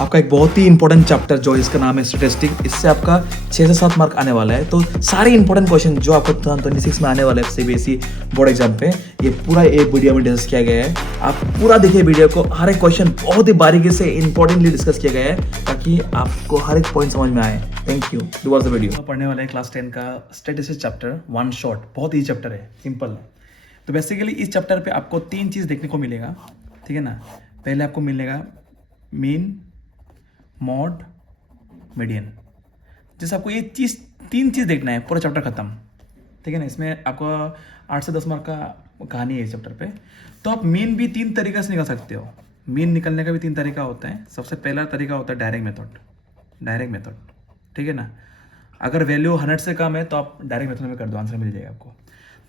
आपका एक बहुत ही इंपॉर्टेंट चैप्टर जो इसका नाम है स्टैटिस्टिक, इससे आपका 6 से 7 मार्क आने वाला है। तो सारे इंपॉर्टेंट क्वेश्चन जो आपको 2026 में आने वाले हैं सीबीएसई बोर्ड एग्जाम पे, ये पूरा एक वीडियो में डिस्कस किया गया है। आप पूरा देखिए वीडियो को, हर एक क्वेश्चन बहुत ही बारीकी से इंपॉर्टेंटली डिस्कस किया गया है ताकि आपको हर एक पॉइंट समझ में आए। Thank you, to watch the video. पढ़ने वाला है क्लास 10 का स्टैटिस्टिक्स चैप्टर, वन शॉट, बहुत ही चैप्टर है, सिंपल है। तो बेसिकली इस चैप्टर पे आपको 3 चीज़ देखने को मिलेगा, ठीक है ना। पहले आपको मिलेगा मीन, मॉड, मीडियन। जैसे आपको ये 3 चीज़ देखना है, पूरा चैप्टर खत्म, ठीक है ना। इसमें आपको 8 से 10 मार्क का कहानी है इस चैप्टर पे। तो आप मीन भी 3 तरीके से निकाल सकते हो। मीन निकलने का भी 3 तरीका होता है। सबसे पहला तरीका होता है डायरेक्ट मेथड, ठीक है ना। अगर वैल्यू 100 से कम है तो आप डायरेक्ट मेथड में कर दो, आंसर मिल जाएगा आपको।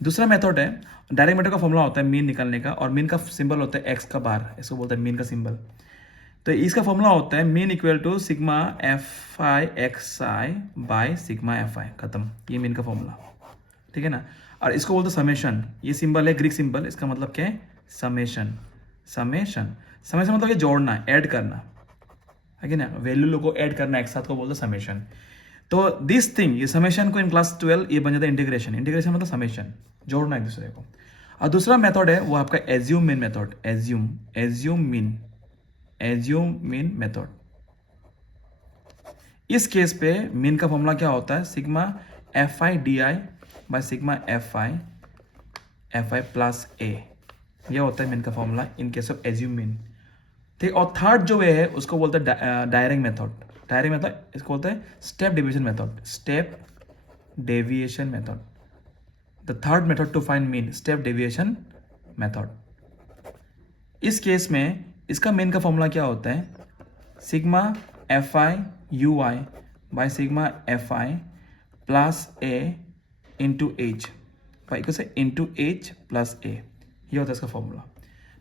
दूसरा मेथड है, डायरेक्ट मेथड का फॉर्मूला होता है मीन निकालने का, और मीन का सिंबल होता है एक्स का बार, इसको बोलते हैं मीन का सिंबल। तो इसका फॉर्मूला होता है mean equal to sigma F i x i by sigma F i, खत्म। ये मीन का फॉर्मूला, ठीक है ना। और इसको बोलते हैं समेशन। ये सिंबल है ग्रीक सिंबल, इसका मतलब क्या है, समेशन मतलब ये जोड़ना, ऐड करना, है ना। वैल्यू को ऐड करना एक साथ को बोलते हैं समेशन। तो दिस थिंग, ये समेशन को इन क्लास 12 ये बन जाता है इंटीग्रेशन मतलब समेशन, जोड़ना एक दूसरे को। और दूसरा मेथड है वो आपका assume mean method, assume mean method. इस केस पे मीन का फॉर्मूला क्या होता है, sigma F I D I by sigma F I plus A, यह होता है मीन का formula in case of assume mean, ठीक। और थर्ड जो वे है उसको बोलते हैं डायरेक्ट मेथड, इसको बोलते हैं step deviation method. The third method to find mean, step deviation method. इस केस में इसका मीन का फॉर्मूला क्या होता है, sigma F I you i by sigma F I plus a into h by से इंटू एच प्लस ए, ये होता है इसका फॉर्मूला।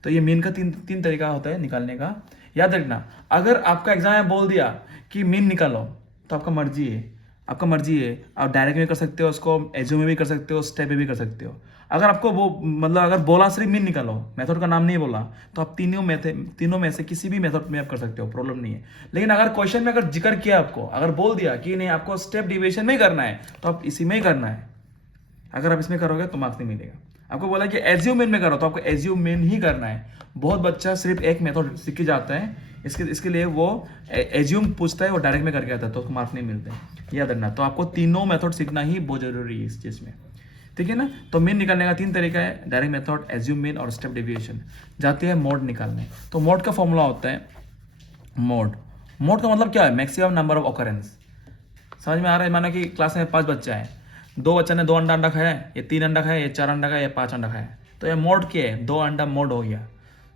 तो ये मीन का तीन तरीका होता है निकालने का, याद रखना। अगर आपका एग्जाम में बोल दिया कि मीन निकालो तो आपका मर्जी है, आप डायरेक्ट में कर सकते हो, उसको एज्यूम में भी कर सकते हो, स्टेप में भी कर सकते हो। अगर आपको वो मतलब अगर बोला सिर्फ मीन निकालो, मेथड का नाम नहीं बोला, तो आप तीनों में से किसी भी मेथड में आप कर सकते हो, प्रॉब्लम नहीं है। लेकिन अगर क्वेश्चन में अगर जिक्र किया आपको, अगर बोल दिया कि नहीं आपको स्टेप डिविएशन में ही करना है, तो आप इसी में ही करना है। अगर आप इसमें करोगे तो मार्क्स नहीं मिलेगा। आपको बोला कि एज्यूम मीन में करो तो आपको एज्यूम मीन ही करना है। बहुत बच्चा सिर्फ एक मेथड सीख के जाता है, इसके लिए वो एज्यूम पूछता है, वो डायरेक्ट में करके आता है, तो उसको मार्क्स नहीं मिलते, याद रखना। तो आपको तीनों मेथड सीखना ही बहुत जरूरी है इस चीज़ में, ठीक है ना। तो मीन निकालने का 3 तरीका है, डायरेक्ट मेथड, एज्यूम मीन और स्टेप डेविएशन। जाती है मोड निकालने। तो मोड का फॉर्मूला होता है मोड का मतलब क्या है, मैक्सिमम नंबर ऑफ ऑकरेंस। समझ में आ रहा है। मानो कि क्लास में 5 बच्चा है, 2 बच्चा ने 2 अंडा खाया है, ये 3 अंडा खाया, ये 4 अंडा खाया, ये 5 अंडा खाया, तो ये मोड क्या है, 2 अंडा मोड हो गया।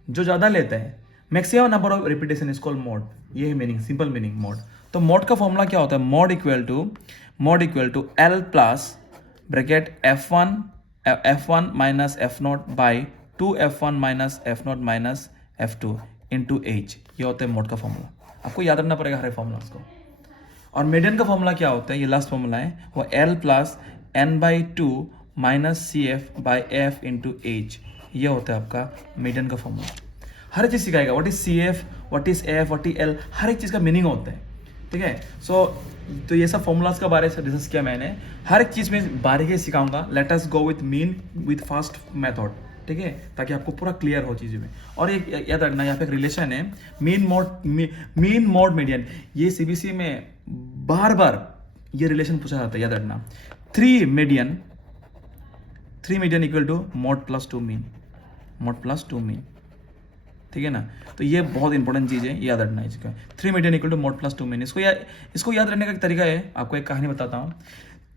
जो ज़्यादा लेते हैं, maximum number of repetition is called mode, ये है मीनिंग, सिंपल मीनिंग मोड। तो मोड का फॉर्मूला क्या होता है, mode equal to l plus bracket f1 minus f0 by 2f1 minus f0 minus f2 into H, ये होता है मोड का फॉर्मूला। आपको याद रखना पड़ेगा हर फॉर्मूला को। और मीडियन का फॉर्मूला क्या होता है, ये लास्ट फॉर्मूला है, वो L plus n/2 minus CF by F into H, ये होता है आपका मीडियन का फॉर्मूला। हर चीज़ सिखाएगा, what is CF, what is F, what is L, हर एक चीज़ का मीनिंग होता है, ठीक है। तो ये सब फॉर्मूलाज का बारे में डिस्कस किया मैंने, हर एक चीज़ में बारीकी सिखाऊंगा। Late us go with mean with fast method, ठीक है, ताकि आपको पूरा क्लियर हो चीज़ों में। और एक याद रखना, यहाँ पे एक रिलेशन है मीन मोड मीडियन, ये CBSE में बार ये रिलेशन पूछा जाता है, याद रखना। 3 median equal to mode plus 2 mean, ठीक है ना। तो ये बहुत इंपॉर्टेंट चीज़ है, याद रखना इसका। 3 median equal to mode plus 2 mean. इसको याद रखने का एक तरीका है, आपको एक कहानी बताता हूँ।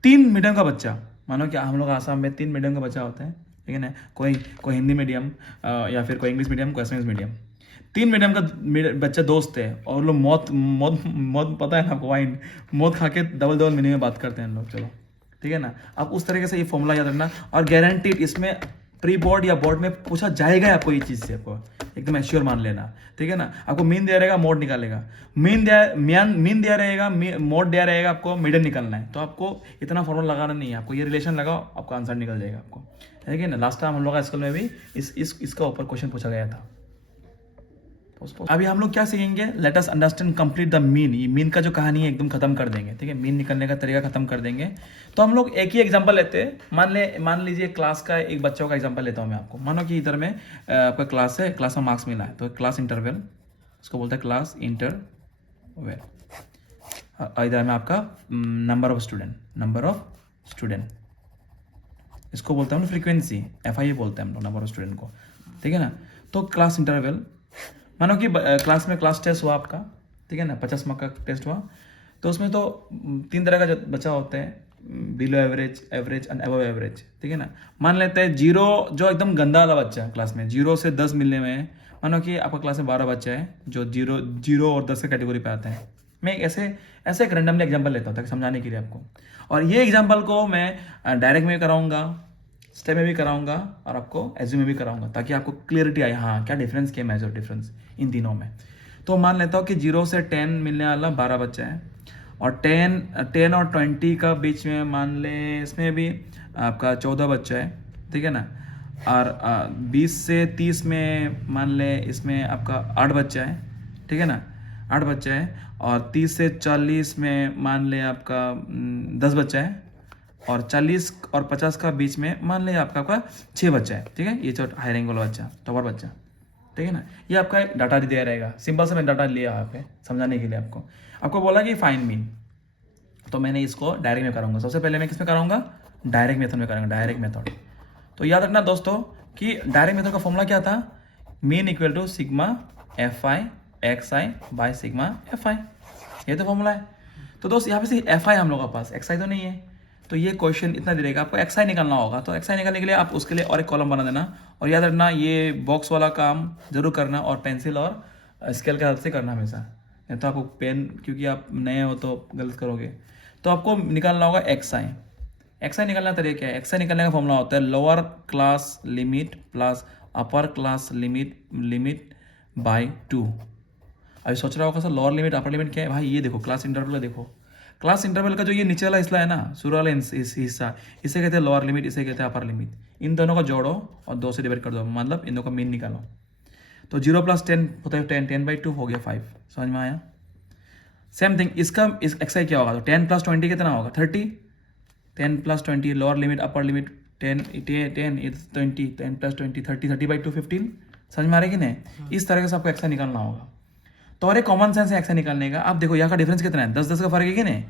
3 मीडियम का बच्चा, मानो कि हम लोग आसाम में 3 मीडियम का बच्चा होता है, ठीक है ना। कोई हिंदी मीडियम या फिर कोई इंग्लिश मीडियम, कोई असमिया मीडियम। 3 मीडियम का बच्चा दोस्त है, और लोग मौत पता है ना आपको, वाइन मौत खा के डबल मीनिंग में बात करते हैं लोग, चलो ठीक है ना। आप उस तरीके से ये फॉर्मूला याद रखना, और गारंटीड इसमें प्री बोर्ड या बोर्ड में पूछा जाएगा आपको, ये चीज़ से आपको एकदम एश्योर मान लेना, ठीक है ना। आपको मीन दिया रहेगा, मोड निकालेगा, मीन दिया रहेगा, मोड दिया रहेगा, आपको मीडियन निकालना है। तो आपको इतना फॉर्मूला लगाना नहीं है, आपको ये रिलेशन लगाओ, आपका आंसर निकल जाएगा आपको, ठीक है ना। लास्ट टाइम हम लोग का स्कूल में भी इसका ऊपर क्वेश्चन पूछा गया था। अभी हम लोग क्या सीखेंगे, let us understand complete the mean. ये मीन का जो कहानी है एकदम खत्म कर देंगे, ठीक है, मीन निकलने का तरीका खत्म कर देंगे। तो हम लोग एक ही एग्जांपल लेते हैं, मान लीजिए क्लास का एक बच्चों का एग्जांपल लेता हूँ मैं आपको। मानो कि इधर में आपका क्लास है, क्लास में मार्क्स मिला है, तो क्लास इंटरवल, इसको बोलते हैं क्लास इंटरवल। इधर में आपका नंबर ऑफ स्टूडेंट, इसको बोलते हैं हम फ्रीक्वेंसी, FI बोलते हैं हम लोग नंबर ऑफ स्टूडेंट को, ठीक है ना। तो क्लास इंटरवल, मानो कि क्लास में क्लास टेस्ट हुआ आपका, ठीक है ना, 50 मार्क का टेस्ट हुआ। तो उसमें तो 3 तरह का बच्चा होते हैं, below average, average and above average, ठीक है ना। मान लेते हैं 0 जो एकदम गंदा वाला बच्चा है क्लास में, 0 से 10 मिलने में। मानो कि आपका क्लास में 12 बच्चे हैं जो 0 और 10 के कैटेगरी पे आते हैं। मैं ऐसे एक रैंडमली एग्जांपल लेता हूँ ताकि समझाने के लिए आपको। और ये एग्जांपल को मैं डायरेक्ट में कराऊंगा, स्टेप में भी कराऊंगा, और आपको एज्यूम में भी कराऊंगा, ताकि आपको क्लियरिटी आए, हाँ क्या डिफरेंस, क्या मेजर डिफरेंस इन तीनों में। तो मान लेता हूँ कि 0 से 10 मिलने वाला 12 बच्चा है, और 10 और 20 का बीच में मान ले इसमें भी आपका 14 बच्चा है, ठीक है ना। और 20 से 30 में मान ले इसमें आपका 8 बच्चा है, ठीक है ना, 8 बच्चा है। और 30 से 40 में मान ले आपका 10 बच्चा है। और 40 और 50 का बीच में मान ले आपका 6 बच्चा है, ठीक है। ये जो हाई रैंक वाला बच्चा, टॉपर बच्चा, ठीक है ना। ये आपका डाटा दिया रहेगा, सिंपल से मैं डाटा लिया यहाँ पे समझाने के लिए आपको बोला कि फाइन मीन। तो मैंने इसको डायरेक्ट में कराऊंगा। सबसे पहले मैं किस में कराऊंगा, डायरेक्ट मेथड में कराऊंगा, डायरेक्ट मेथड। तो याद रखना दोस्तों कि डायरेक्ट मेथड का फॉर्मूला क्या था, mean equal to sigma FI XI by sigma FI, ये तो फॉर्मूला है। तो दोस्त यहाँ पे सिर्फ FI हम लोग के पास, XI तो नहीं है। तो ये क्वेश्चन इतना दे देगा, आपको XI निकालना होगा। तो XI निकालने के लिए आप उसके लिए और एक कॉलम बना देना, और याद रखना ये बॉक्स वाला काम जरूर करना, और पेंसिल और स्केल के हाथ से करना हमेशा, नहीं तो आपको पेन, क्योंकि आप नए हो तो गलत करोगे। तो आपको निकालना होगा XI निकालना तरीका क्या है, XI निकालने का फॉर्मूला होता है lower class limit plus upper class limit by 2। अभी सोच रहा होगा sir lower limit upper limit क्या है, भाई ये देखो क्लास इंटरवल देखो, क्लास इंटरवल का जो ये नीचे वाला हिस्सा है ना, शुरू वाला हिस्सा, इसे कहते हैं लोअर लिमिट, इसे कहते हैं अपर लिमिट। इन दोनों को जोड़ो और 2 से डिवाइड कर दो, मतलब इन दोनों का मीन निकालो। तो 0 + 10 होता है 10/2 हो गया 5। समझ में आया। सेम थिंग इसका XI क्या होगा, तो 10 + 20 कितना होगा 30। 10 + 20 lower limit upper limit 10 is 20, 10 + 20 30, 30/2 15। समझ में आ रहा है कि नहीं। इस तरह से आपको XI निकालना होगा। तो और एक कॉमन सेंस है XI निकालने का। आप देखो यहाँ का डिफरेंस कितना है, 10-10 का फर्क है कि नहीं।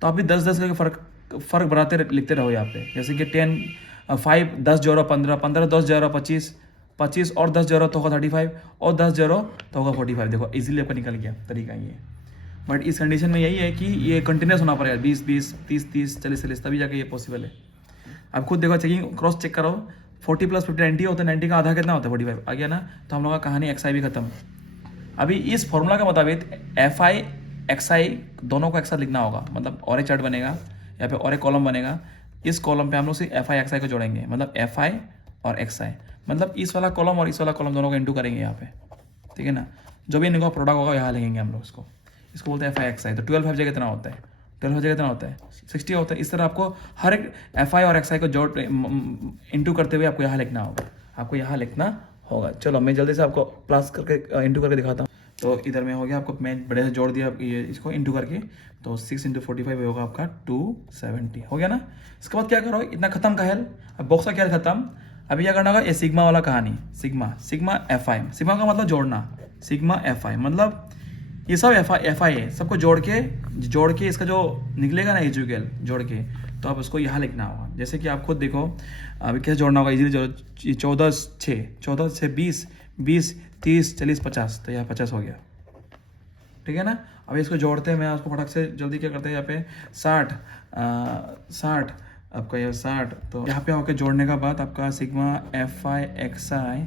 तो आप भी 10-10 का फर्क बढ़ाते लिखते रहो यहाँ पे। जैसे कि 5 10 जोड़ो 15, 15 10 जोड़ो 25, 25 और 10 जोड़ो तो होगा 35, और 10 जोड़ो तो होगा 45। देखो इजीली आपका निकल गया तरीका ये। बट इस कंडीशन में यही है कि ये कंटिन्यूस होना पड़ेगा, 20-20 30-30 40-40, तभी जाके ये पॉसिबल है। आप खुद देखो, चेकिंग क्रॉस चेक करो, 40 + 50 90 होता है, 90 का आधा कितना होता है 45 आ गया ना। तो हम लोग का कहानी XI भी खत्म। अभी इस फॉर्मूला के मुताबिक FI XI दोनों को एक साथ लिखना होगा, मतलब और एक चार्ट बनेगा या फिर और एक कॉलम बनेगा। इस कॉलम पे हम लोग सिर्फ FI XI को जोड़ेंगे, मतलब FI और XI, मतलब इस वाला कॉलम और इस वाला कॉलम दोनों को इंटू करेंगे यहाँ पे, ठीक है ना। जो भी इनका प्रोडक्ट होगा यहाँ लिखेंगे हम लोग इसको बोलते हैं FI XI। तो 12 5 जगह कितना होता है, 12 जगह कितना होता है 60 होता है। इस तरह आपको हर एक FI और XI को जोड़ इंटू करते हुए आपको यहाँ लिखना होगा, चलो मैं जल्दी से आपको प्लस करके इंटू करके दिखाता हूँ। तो इधर में हो गया, आपको मैं बड़े से जोड़ दिया ये इसको इंटू करके, तो 6 × 45 होगा आपका 270 हो गया ना। इसके बाद क्या करो, इतना खत्म का हेल, अब बॉक्स का क्या खत्म। अभी क्या करना होगा, ये सिग्मा वाला कहानी, सिग्मा FI, सिग्मा का मतलब जोड़ना, सिग्मा FI मतलब ये सब FI है, सबको जोड़ के इसका जो निकलेगा ना इक्वल जोड़ के, तो आप उसको यहाँ लिखना होगा। जैसे कि आप खुद देखो अभी कैसे जोड़ना होगा, इजीली जोड़ो, 14 6 20 20 30 40 50, तो यहाँ 50 हो गया, ठीक है ना। अभी इसको जोड़ते हैं, मैं आपको फटाक से जल्दी क्या करते हैं, यहाँ पे 60 आपका यह 60, तो यहाँ पे होकर जोड़ने का बाद आपका सिग्मा FI XI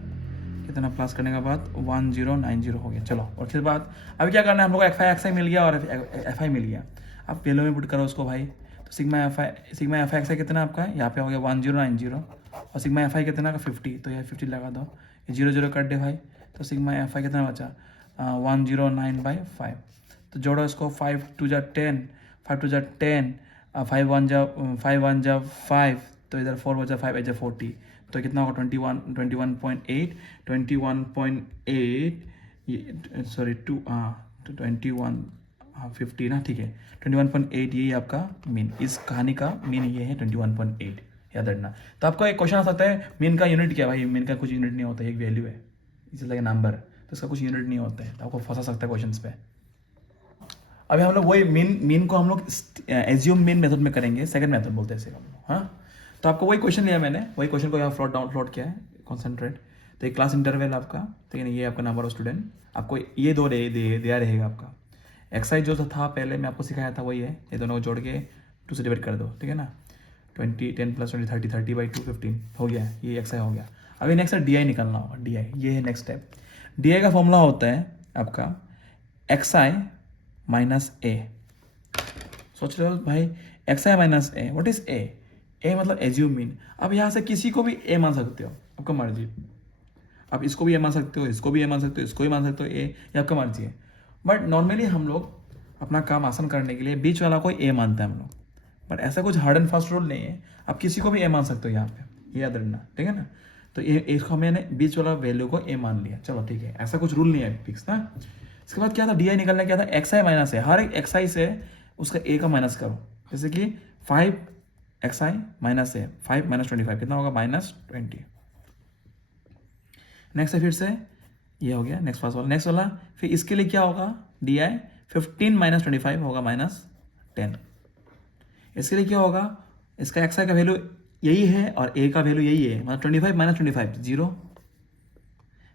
कितना प्लस करने के बाद 1090 हो गया। चलो और फिर बात अभी क्या करना है, हम लोग FI XI मिल गया और FI मिल गया। आप पहले में पुट करो उसको भाई। तो सिग्मा FI XI कितना आपका है, यहाँ पे हो गया 1090, और सिग्मा FI कितना का 50, तो यहाँ 50 लगा दो, 0 कट दे भाई। तो सिग्मा FI कितना बचा 109/5। तो जोड़ो इसको, 5 2 जा 10, 5 2 जा 10, 5 1 जा 5, तो इधर 4 बचा, 5 8 जा 40, तो कितना होगा 21.8 ये सॉरी 21 ना, ठीक है 21.8 ये आपका मीन, इस कहानी का मीन ये है 21.8, याद रखना। तो आपका एक क्वेश्चन आ सकता है मीन का यूनिट क्या है? भाई मीन का कुछ यूनिट नहीं होता है, एक वैल्यू है, इस लाइक नंबर, तो इसका कुछ यूनिट नहीं होता है, तो आपको फंसा सकता है क्वेश्चन पे। अभी हम लोग वही मीन को हम लोग एज्यूम मीन मेथड में करेंगे, सेकंड मेथड बोलते हैं इसे हम लोग, हाँ। तो आपको वही क्वेश्चन लिया मैंने, वही क्वेश्चन को यहाँ फ्लोट किया है, कॉन्सेंट्रेट। तो ये क्लास इंटरवल आपका, ठीक है ना, ये आपका नंबर ऑफ स्टूडेंट, आपको ये दो दिया रहेगा आपका। एक्सरसाइज जो था पहले मैं आपको सिखाया था वही है, ये दोनों को जोड़ के 2 से डिवाइड कर दो, ठीक है ना। 20 10 + 20 30 30/2 15 हो गया, ये एक्सरसाइज हो गया। अभी नेक्स्ट है DI निकालना होगा, DI ये है नेक्स्ट स्टेप। DI का फॉर्मूला होता है आपका XI माइनस A। सोच रहे हो भाई XI minus A, what is A? A मतलब एज्यूम मीन। अब यहाँ से किसी को भी A मान सकते हो, आपका मर्जी। आप इसको भी A मान सकते हो, इसको भी A मान सकते हो, इसको भी मान सकते हो A, ये आपका मर्जी है। बट नॉर्मली हम लोग अपना काम आसान करने के लिए बीच वाला को A मानते हैं हम लोग, बट ऐसा कुछ हार्ड एंड फास्ट रूल नहीं है, आप किसी को भी A मान सकते हो यहाँ पे, ये याद रखना, ठीक है ना। तो ये इसको मैंने बीच वाला वैल्यू को A मान लिया, चलो ठीक है, ऐसा कुछ रूल नहीं है फिक्स ना। इसके बाद क्या था, DI निकलने क्या था, XI माइनस है, हर एक XI से उसका A का माइनस करो। जैसे कि 5 XI माइनस है, 5 - 25 कितना होगा, -20। नेक्स्ट है फिर से ये हो गया, नेक्स्ट फर्स्ट वाला, नेक्स्ट वाला फिर इसके लिए क्या होगा, DI 15 - 25 होगा -10। इसके लिए क्या होगा, इसका XI का वैल्यू यही है और A का वैल्यू यही है, मतलब 25 - 25 0।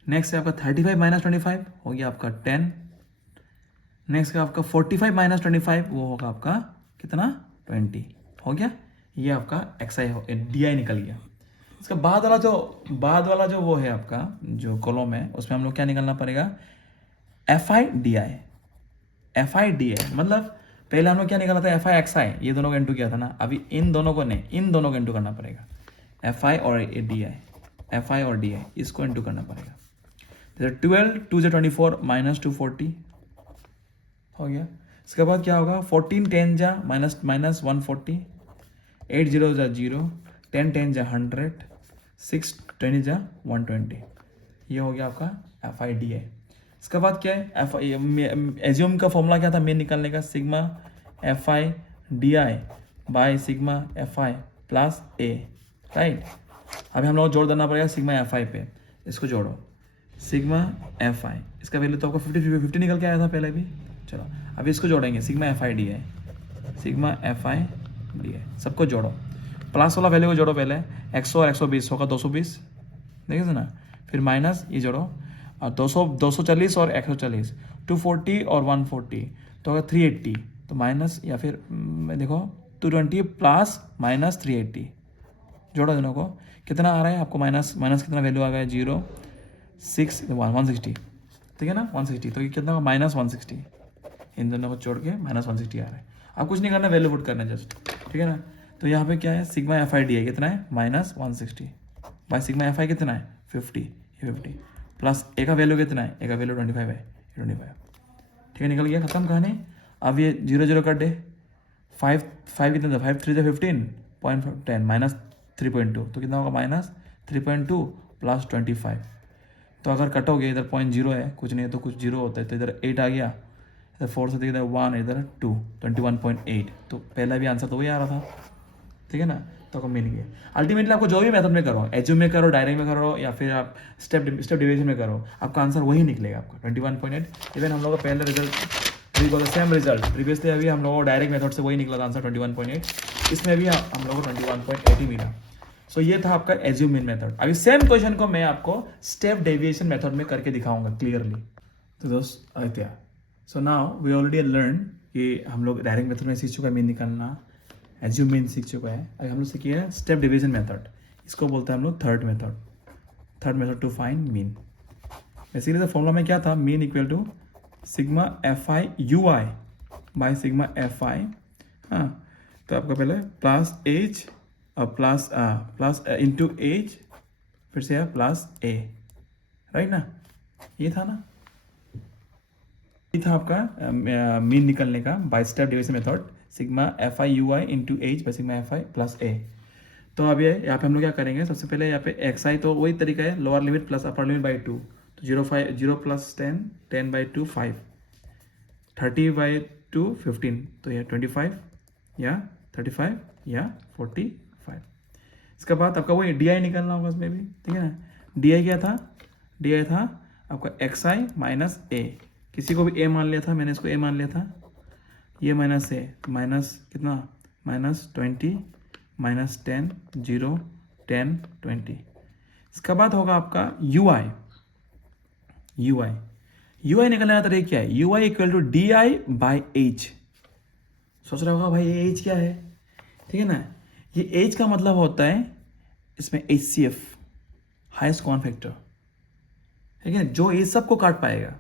नेक्स्ट है आपका 35 - 25 हो गया आपका 10। नेक्स्ट है आपका 45 - 25 वो होगा आपका कितना, 20 हो गया। ये आपका XI DI निकल गया। इसका बाद वाला जो वो है आपका जो कॉलम है, उसमें हम लोग क्या निकालना पड़ेगा, FI DI। मतलब पहले हम लोग क्या निकाला था, FI XI, ये दोनों को इंटू किया था ना, अभी इन दोनों को नहीं, इन दोनों को इंटू करना पड़ेगा, FI और DI, FI और DI इसको इंटू करना पड़ेगा। जैसे 12 2 से 24 -240 हो गया। इसके बाद क्या होगा, 14 10 जा -140, 8 0 जा 0, 10 10 जा 100, 6 20 जा 120। ये हो गया आपका FI DI। इसके बाद क्या है, एज्यूम का फॉर्मूला क्या था मीन निकालने का, sigma FI DI bye sigma FI plus A, right. अभी हम लोग जोड़ देना पड़ेगा सिग्मा FI पे, इसको जोड़ो, सिग्मा FI, इसका वैल्यू तो आपको 50 निकल के आया था पहले भी। चलो अभी इसको जोड़ेंगे, sigma FI DI, sigma FI DI सबको जोड़ो, प्लस वाला वैल्यू को जोड़ो पहले, 100 और 120 होगा 220, देखिए ना, फिर माइनस ये जोड़ो, और 240 और 140, 240 और 140 तो होगा 380, तो माइनस या फिर देखो 220 प्लस माइनस 380, जोड़ो दोनों को, कितना आ रहा है आपको, माइनस कितना वैल्यू आ गया, 0 6 160, ठीक है ना 160, तो ये कितना होगा -160, इन दोनों को जोड़ के -160 आ रहा है। आप कुछ नहीं करना, वैल्यू पुट करना जस्ट, ठीक है ना। तो यहाँ पे क्या है, सिग्मा FI DI कितना है, -160 बाय सिग्मा FI कितना है 50, ये 50 प्लस A का वैल्यू कितना है, A का वैल्यू 25 है, 25, ठीक है, निकल गया, खत्म कहानी। अब ये 0 0 कर दे, 5 कितना था, 5 3 15 -10 -3.2 तो कितना होगा, -3.2 प्लस 25। तो अगर कटोगे इधर 0.0 है, कुछ नहीं है तो कुछ 0 होता है, तो इधर 8 आ गया, इधर 4 से इधर 1, इधर 2, 21.8। तो पहला भी आंसर तो वही आ रहा था, ठीक है ना, तो आपको मिल गया। अल्टीमेटली आपको जो भी मेथड में करो, एज्यूम में करो, डायरेक्ट में करो, या फिर आप स्टेप डिवीजन में करो, आपका आंसर वही निकलेगा आपका 21.8। इवन हम लोग का पहले रिजल्ट सेम रिजल्ट प्रीवियसली अभी हम लोगों को डायरेक्ट मेथड से वही निकला था आंसर 21.8, इसमें भी हम लोगों को 21.8 ही मिला। सो ये था आपका एज्यूम मीन मेथड। अभी सेम क्वेश्चन को मैं आपको स्टेप डेविएशन मेथड में करके दिखाऊंगा क्लियरली। तो दोस्त Aditya, so now we already learn कि हम लोग डायरेक्ट मेथड में सीख चुका है मीन निकालना, एज्यूम मीन सीख चुका है। अभी हम लोग सीखे हैं स्टेप डिवीजन मेथड, इसको बोलते हैं हम लोग third method to find mean. Basically तो फॉर्मूला में क्या था, mean equal to sigma FI UI by sigma FI, हाँ। तो आपका पहले प्लस एज और प्लस इंटू एज, फिर से प्लस A, राइट ना, ये था ना, ये था आपका मीन निकलने का by step division method, sigma FI UI into h by sigma FI plus A। तो अब यहाँ पे हम लोग क्या करेंगे, सबसे पहले यहाँ पे XI तो वही तरीका है, lower limit plus upper limit by 2, तो 0 प्लस 10, 10/2 5, 30/2 15, तो यह 25 या 35 या 45। इसके बाद आपका वही डी आई निकलना होगा इसमें भी, ठीक है ना। डी आई क्या था, डी आई था आपका एक्स आई माइनस ए, किसी को भी ए मान लिया था, मैंने इसको ए मान लिया था, ये माइनस ए, माइनस कितना, -20 -10 0 10 20। इसके बाद होगा आपका U I, you I, you I निकलने का तरीका क्या है, U I equal to D I by H. सोच रहा होगा भाई ये एज क्या है, ठीक है ना। ये एज का मतलब होता है इसमें H C F, highest common factor, ठीक है, जो ये सबको काट पाएगा।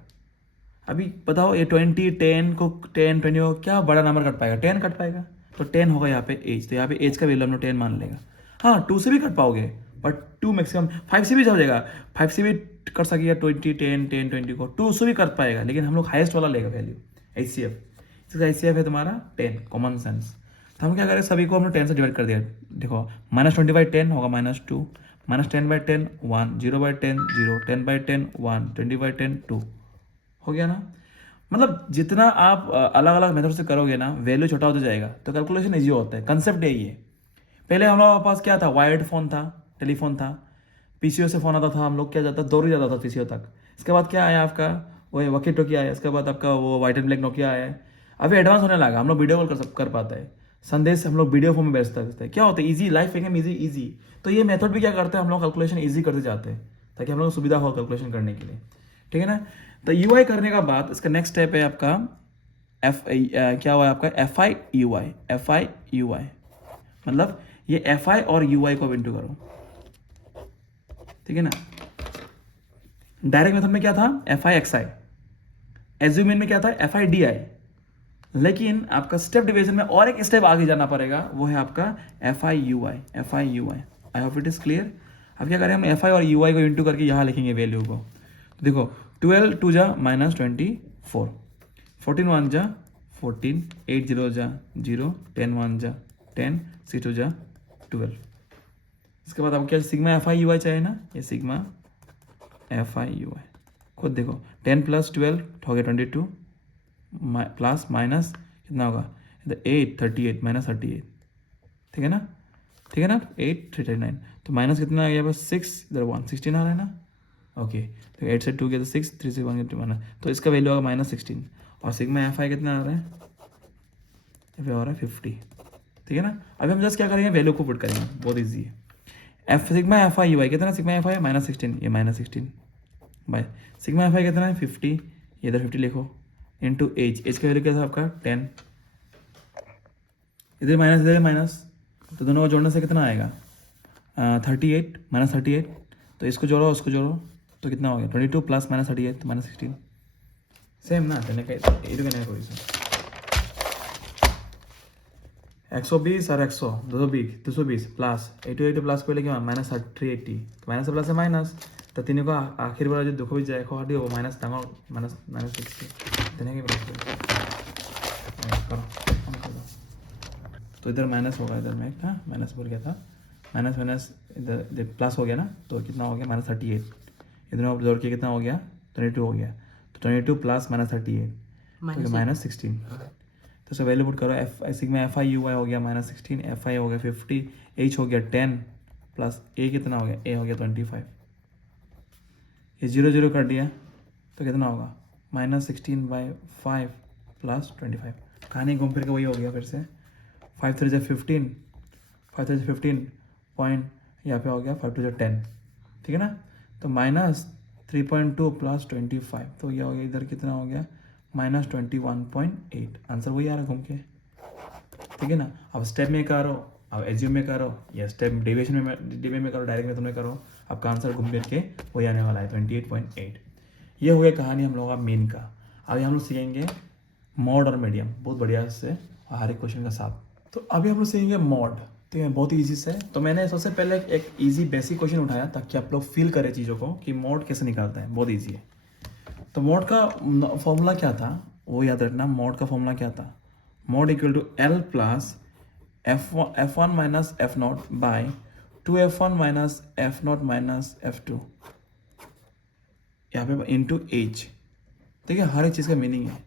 अभी बताओ ये 20 10 को 10 20 को क्या बड़ा नंबर कट पाएगा, 10 कट पाएगा, तो 10 होगा यहाँ पे एज, तो यहाँ पे एज का वैल्यू हम लोग 10 मान लेगा। हाँ 2 से भी कट पाओगे, बट 2 मैक्सिमम, 5 से भी हो जाएगा, 5 से भी कर सकेगा 20 10 10 20 को, 2 से भी कर पाएगा, लेकिन हम लोग हाइस्ट वाला लेगा वैल्यू एच सी एफ। इसका एच सी एफ है तुम्हारा 10, कॉमन सेंस। तो हम क्या करें, सभी को हमने 10 से डिवाइड कर दिया। देखो -20/10 होगा -2, -10/10 1, 0/10 0, 10/10 1, 20/10 2, हो गया ना। मतलब जितना आप अलग अलग मेथड से करोगे ना, वैल्यू छोटा होता जाएगा, तो कैलकुलेशन ईजी होता है। कंसेप्ट यही है। पहले हम लोग के पास क्या था, वायर्ड फ़ोन था, टेलीफोन था, पीसीओ से फ़ोन आता था, हम लोग क्या जाता, दौड़ ही जाता था पीसीओ तक। इसके बाद क्या आया आपका, वही वॉकी टॉकी आया, इसके बाद आपका वो वाइट एंड ब्लैक नोकिया आया है। अभी एडवांस होने लगा, हम लोग वीडियो कॉल कर पाता है, संदेश हम लोग वीडियो फॉर्म में भेज सकते हैं। क्या होता है, ईजी लाइफ एकदम ईजी ईजी। तो ये मेथड भी क्या करते हैं, हम लोग कैलकुलेशन ईजी करते जाते हैं, ताकि हम लोग को सुविधा हो कैलकुलेशन करने के लिए, ठीक है ना। तो यू आई करने का बाद इसका नेक्स्ट स्टेप है आपका क्या हुआ आपका F I you I, F I you I, मतलब ये एफ आई और यू आई को इंटू करो, ठीक है ना। डायरेक्ट मेथड में क्या था, एफ आई एक्स आई, एज्यूमेन में क्या था, एफ आई डी आई। लेकिन आपका स्टेप डिवीजन में और एक स्टेप आगे जाना पड़ेगा, वो है आपका F I you I, F I you I. I hope it is clear. अब क्या करें, हम एफ आई और यू आई को इंटू करके यहाँ लिखेंगे वैल्यू को। तो देखो 12 2 जा -24, 14 1 जा 14, 8 0 जा 0, 10 1 जा 10, 6 2 जा 12। इसके बाद आपको क्या सिग्मा एफ आई यू आई चाहिए ना, ये सिग्मा एफ आई यू आई खुद देखो, 10 + 12 हो गया 22, प्लस माइनस कितना होगा, 8 38 -38, ठीक है ना, ठीक है ना, 8 39, तो माइनस कितना आ गया बस 6, इधर 1 16 आ रहा है ना। ओके, तो 8 से 2 गया तो 6, 3 से 1 गया तो माइनस, तो इसका वैल्यू होगा -16। और सिग्मा एफ आई कितना आ रहा है, यहाँ पे आ रहा है 50, ठीक है ना। अभी हम जस्ट क्या करेंगे, वैल्यू को पुट करेंगे, बहुत ईजी है। सिग्मा एफ आई यू आई कितना, सिग्मा एफ आई -16, ये -16 बाय सिग्मा एफ आई कितना है 50, ये इधर 50 लिखो, इंटू एच का वैल्यू क्या था आपका 10, इधर माइनस, तो दोनों को जोड़ने से कितना आएगा 38 -38, तो इसको जोड़ो उसको जोड़ो तो कितना हो गया 22 + -38 तो -16, सेम ना कहने का ये कहने का कोई 120 और 100 220 प्लस 80 प्लस को लेके -380, तो माइनस प्लस है माइनस, तो तीनों को आखिर बार जो दुख भी जाए खो वो माइनस -60 देने के करो, तो इधर माइनस होगा, इधर में था माइनस बोल गया था, माइनस इधर प्लस हो गया ना, तो कितना हो गया -38, इधर जोड़ के कितना हो गया 22 हो गया, तो 22 + -38 तो -16, तो इसका वैल्यू पुट करो, सिग्मा एफ आई यू आई हो गया -16, एफ आई हो गया 50, एच हो गया 10 प्लस ए कितना हो गया, ए हो गया 25, ये 0 0 कर दिया तो कितना होगा -16/5 + 25, कहानी घूम फिर के वही हो गया फिर से, 5 3 15, 5 3 15 पॉइंट यहाँ पे हो गया 5 2 10, ठीक है ना। तो -3.2 + 25, तो ये हो गया इधर कितना हो गया -21.8, आंसर वही आ रहा है घूम के, ठीक है ना। अब स्टेप में करो, अब एज्यूम में करो, या स्टेप डेविएशन में करो, डायरेक्ट मेथड में करो, आपका आंसर घूम फिर के वही आने वाला है 28.8। ये हो गया कहानी हम लोगों का मेन का। अभी हम लोग सीखेंगे मॉड और मीडियम बहुत बढ़िया से हर एक क्वेश्चन का साथ। तो अभी हम लोग सीखेंगे मॉड, ठीक है, बहुत ईजी से। तो मैंने सबसे पहले एक ईजी बेसिक क्वेश्चन उठाया ताकि आप लोग फील करें चीज़ों को कि मॉड कैसे निकालता है, बहुत ईजी है। तो मॉड का फॉर्मूला क्या था वो याद रखना, मॉड का फॉर्मूला क्या था, mode equal to L + f1 - f0 by 2f1 - f0 - f2, यहाँ पे इंटू एच। ठीक है, हर एक चीज़ का मीनिंग है।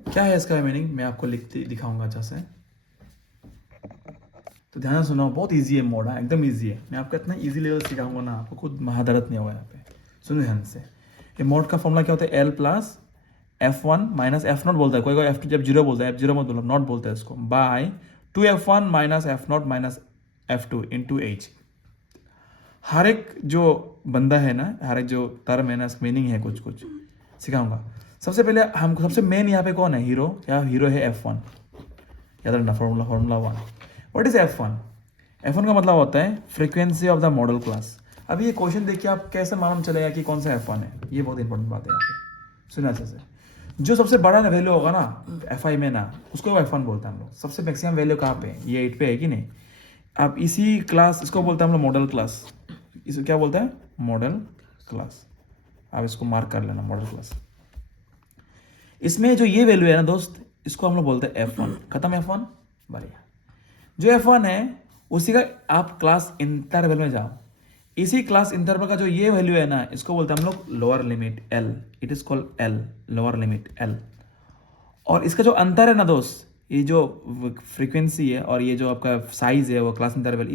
क्या है इसका मीनिंग, मैं आपको दिखाऊंगा अच्छा से। तो ध्यान से सुनो, बहुत इजी है मोड, एकदम इजी है। मैं आपको इतना इजी लेवल सिखाऊंगा ना, आपको खुद महादरत नहीं होगा यहाँ पे। सुनो ध्यान से, ये मोड का फॉर्मूला क्या होता है, L plus F one minus F not बोलता है, कोई कोई एफ टू जब जीरो बोलता है, एफ जीरो मत बोलो, नॉट बोलता है इसको, by two F one minus F naught minus F two into H. हर एक जो बंदा है ना, हर एक जो टर्म है ना, इसका मीनिंग है कुछ कुछ सिखाऊंगा। सबसे पहले हम सबसे मेन यहाँ पे कौन है, हीरो, या हीरो है एफ वन, याद रखना formula one. What is F one? F one का मतलब होता है frequency of the model class. अभी ये क्वेश्चन देखिए, आप कैसे मालूम चलेगा कि कौन सा एफ वन है, ये बहुत इंपॉर्टेंट बात है यहाँ पे, सुना अच्छे से। जो सबसे बड़ा वैल्यू होगा ना एफ आई में ना, उसको एफ वन बोलते हैं हम लोग। सबसे मैक्सिमम वैल्यू कहाँ पे है, ये 8 पे है कि नहीं। आप इसी क्लास, इसको बोलते हैं हम लोग मॉडल क्लास। इसको क्या बोलते हैं, मॉडल क्लास। आप इसको मार्क कर लेना, मॉडल क्लास। इसमें जो ये वैल्यू है ना दोस्त, इसको हम लोग बोलते हैं एफ वन। खत्म एफ वन, बढ़िया। जो एफ वन है उसी का आप क्लास इंटरवल में जाओ, इसी क्लास इंटरवल का जो ये वैल्यू है ना, इसको बोलते हैं हम लोग lower limit L. It is called L, lower limit L. और इसका जो अंतर है ना दोस्त, ये जो फ्रीक्वेंसी है और ये जो आपका साइज है वो क्लास इंटरवल,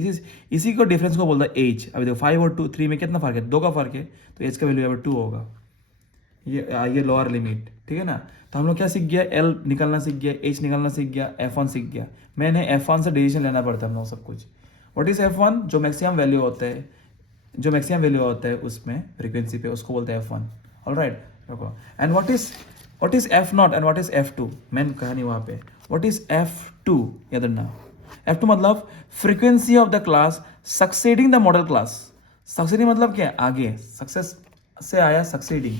इसी को डिफरेंस को बोलता है एज। अभी देखो 5 और 2 3 में कितना फर्क है, 2 का फर्क है, तो एज का वैल्यू यहाँ पर 2 होगा। ये लोअर लिमिट, ठीक है ना। तो हम लोग क्या सीख गया, एल निकालना सीख गया, एच निकालना सीख गया, एफ वन सीख गया। मैंने एफ वन से डिसीजन लेना पड़ता है हम लोग सब कुछ। What is F one? जो मैक्सिमम वैल्यू होता है, जो मैक्सिमम वैल्यू होता है उसमें फ्रीक्वेंसी पे, उसको बोलते हैं एफ वन। ऑलराइट, देखो। And what is F not and what is F two, मैंने कहा नहीं वहाँ पे। व्हाट इज एफ टू, याद रखना। एफ टू मतलब frequency of the class succeeding the model class. Succeeding मतलब क्या है, आगे, सक्सेस से आया सक्सेडिंग।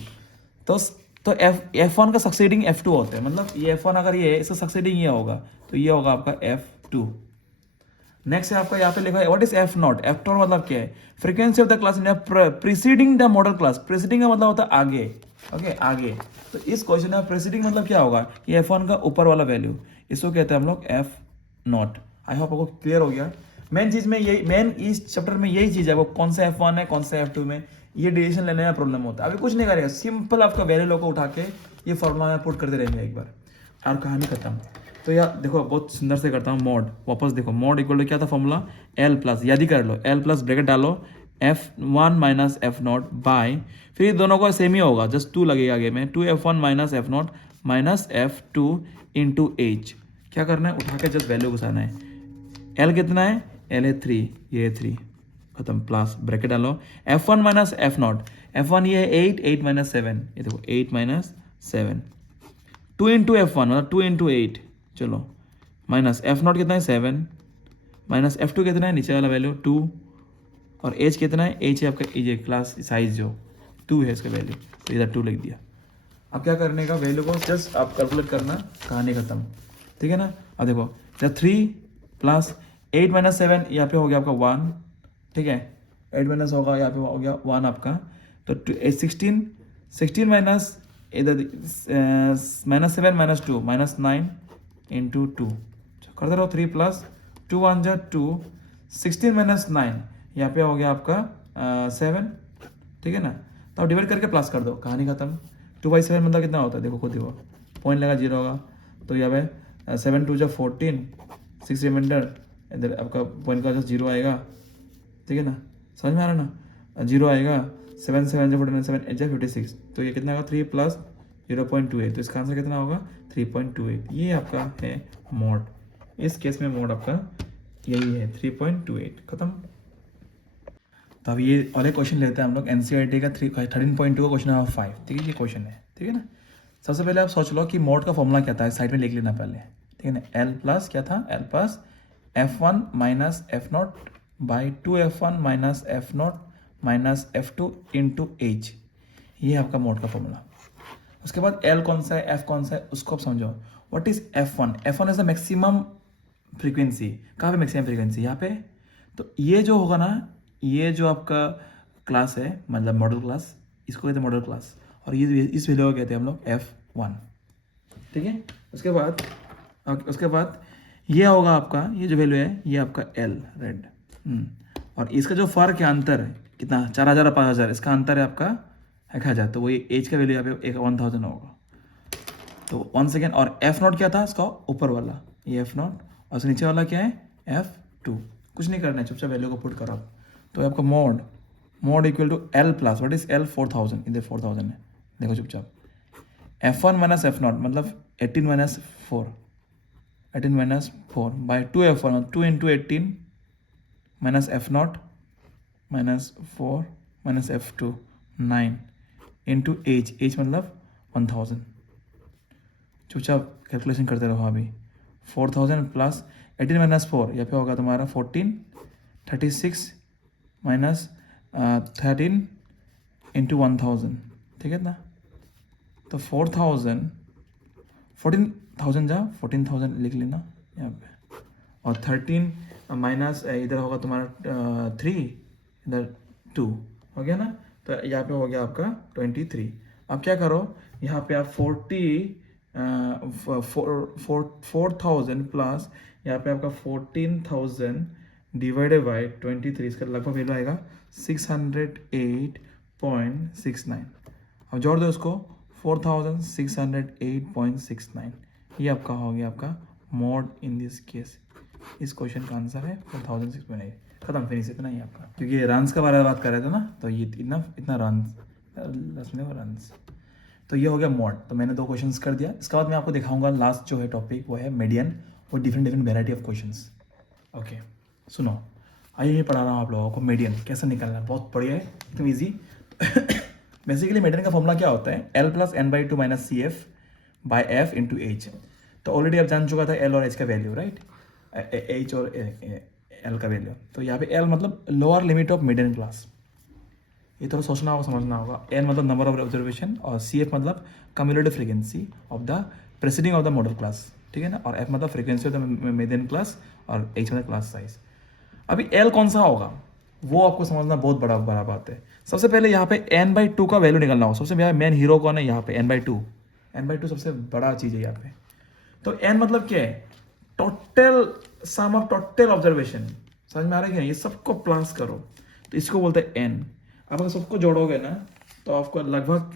तो एफ वन का सक्सेडिंग एफ टू होता है, मतलब ये एफ वन अगर ये है, इसका सक्सेडिंग ये होगा, तो ये होगा आपका एफ टू। नेक्स्ट है आपका यहाँ पे लिखा है what is F not. F naught मतलब क्या है, frequency of the class in preceding the model class. Preceding का मतलब होता है आगे, ओके, आगे। तो इस क्वेश्चन में प्रीसीडिंग मतलब क्या होगा, ये एफ वन का ऊपर वाला वैल्यू, इसको कहते हैं हम लोग एफ नॉट। आई होप आपको क्लियर हो गया। मेन चीज में यही, मेन इस चैप्टर में यही चीज है, वो कौन सा एफ वन है कौन सा एफ टू में, ये डिसीजन लेने में प्रॉब्लम होता है। अभी कुछ नहीं करेगा, सिंपल आपका वैल्यू को उठा के ये फॉर्मूला में पुट करते रहेंगे एक बार, और कहानी खत्म। तो यार देखो, बहुत सुंदर से करता हूँ। मॉड वापस देखो, मॉड इक्वल टू क्या था फॉर्मूला, एल प्लस, याद ही कर लो, एल प्लस ब्रैकेट डालो f one minus F naught by, फिर दोनों को सेम ही होगा, जस्ट 2 लगेगा आगे में, 2 F one minus F naught minus F two into H. क्या करना है, उठा के जस्ट वैल्यू घुसाना है। एल कितना है, एल है 3, ये 3, खत्म, प्लस ब्रैकेट डालो f one minus F not. F one ये है 8, 8 माइनस 7, ये देखो 8 माइनस 7, 2 इंटू एफ वन मतलब 2 इंटू 8, चलो, माइनस एफ नॉट कितना है 7, माइनस एफ टू कितना है, नीचे वाला वैल्यू 2, और एच कितना है, एच है आपका ये क्लास साइज जो 2 है इसका वैल्यू, तो इधर 2 लिख दिया। अब क्या करने का, वैल्यू को जस्ट आप कैलकुलेट करना, कहानी खत्म, ठीक है ना। अब देखो, जब 3 प्लस 8 माइनस 7, यहाँ पे हो गया आपका 1, ठीक है, 8 माइनस होगा यहाँ पे हो गया 1 आपका, तो 16 माइनस इधर माइनस 7 माइनस 2 माइनस 9 इंटू 2, करते रहो, 3 प्लस 2 1 जा 2, 16 माइनस 9 यहाँ पे हो गया आपका 7, ठीक है ना। तो आप डिवाइड करके प्लस कर दो, कहानी खत्म। 2/7 मतलब कितना होता है, देखो खुद देखो, पॉइंट लगा 0 होगा, तो यहाँ पे 7 2 जा 14, 6 रिमाइंडर, इधर आपका पॉइंट का 0 आएगा, ठीक है ना, समझ में आ रहा ना, 0 आएगा, 7 7 जा 49, 7 8 जा 56, तो ये कितना होगा 3 प्लस 0.28, तो इसका आंसर कितना होगा 3.28। ये आपका है मॉड, इस केस में मॉड आपका यही है 3.28, खत्म। तो अब ये और एक क्वेश्चन लेते हैं हम लोग, एनसीईआरटी का 13.2 का क्वेश्चन नंबर 5, ठीक है, ये क्वेश्चन है, ठीक है ना। सबसे पहले आप सोच लो कि मॉड का फॉर्मूला क्या था, साइड में लिख लेना पहले, ठीक है ना। एल प्लस क्या था, L plus F one minus F not by 2 F one minus F naught minus F two into H, ये है आपका मॉड का फॉर्मूला। उसके बाद एल कौन सा है, एफ कौन सा है, उसको आप समझो। What is F one? F one is the maximum frequency. कहाँ पे मैक्सिमम फ्रीक्वेंसी, यहाँ पे। तो ये जो होगा ना, ये जो आपका क्लास है, मतलब मॉडल क्लास, इसको कहते हैं मॉडल क्लास, और ये इस वैल्यू को कहते हैं हम लोग एफ वन, ठीक है। उसके बाद ये होगा आपका, ये जो वैल्यू है ये आपका एल रेड, और इसका जो फर्क है, अंतर कितना, 4000 और 5000, इसका अंतर है आपका रखा जाए तो वही एज का वैल्यू यहाँ पे 1000 होगा। तो वन सेकेंड, और एफ नॉट क्या था इसका ऊपर वाला, ये एफ नॉट, और नीचे वाला क्या है F2। कुछ नहीं करना है, चुपचाप वैल्यू को पुट करो आप। तो आपका mode equal to l plus what is l 4000, इधर 4000 है, देखो चुपचाप। F1 माइनस एफ नॉट मतलब 18 minus 4 by 2F1 2 into 18 minus F naught minus 4 minus F2 9 into h मतलब 1000। चुपचाप कैलकुलेशन करते रहो अभी। 4000 प्लस 18 माइनस 4 यहाँ पे होगा तुम्हारा 14, 36 माइनस 13 इंटू 1000, ठीक है ना। तो 14,000 लिख लेना यहाँ पे, और 13 माइनस इधर होगा तुम्हारा 3, इधर 2 हो गया ना। तो यहाँ पे हो गया आपका 23। अब क्या करो, यहाँ पे आप 4,000 प्लस यहाँ पे आपका 14,000 डिवाइडेड बाई 23, इसका लगभग वैल्यू आएगा 608.69। अब जोड़ दो उसको 4608.69, ये आपका हो गया आपका मोड इन दिस केस। इस क्वेश्चन का आंसर है 4006.8। खत्म, फिनिश, इतना ही आपका। क्योंकि रन्स का बारे में बात कर रहे थे ना, तो ये इतना रन्स तो ये हो गया मोड। तो मैंने 2 क्वेश्चंस कर दिया। इसके बाद मैं आपको दिखाऊंगा लास्ट जो है टॉपिक, वो है मीडियन, वो different variety of questions. Okay सुनो, आइए मैं पढ़ा रहा हूँ आप लोगों को मीडियन कैसे निकालना है। बहुत बढ़िया है, एकदम ईजी। बेसिकली मीडियन का फॉर्मूला क्या होता है, L plus n/2 minus CF by F into h. तो ऑलरेडी आप जान चुका था L और H का वैल्यू, राइट, H और L का वैल्यू। तो यहाँ पे L मतलब lower limit of median class, ये थोड़ा सोचना होगा, समझना होगा। N मतलब नंबर ऑफ ऑब्जर्वेशन, और CF मतलब cumulative frequency of the preceding of the model class, ठीक है ना। और F मतलब frequency of the median class, और H मतलब क्लास साइज। अभी L कौन सा होगा वो आपको समझना बहुत बड़ा बात है। सबसे पहले यहाँ पे n/2 का वैल्यू निकलना होगा। सबसे मेन हीरो कौन है यहाँ पे, n/2 सबसे बड़ा चीज़ है यहाँ पे। तो n मतलब क्या है, total sum of total observation. समझ में आ रहा है क्या, ये सबको प्लस करो तो इसको बोलते हैं n। आप अगर सबको जोड़ोगे ना तो आपको लगभग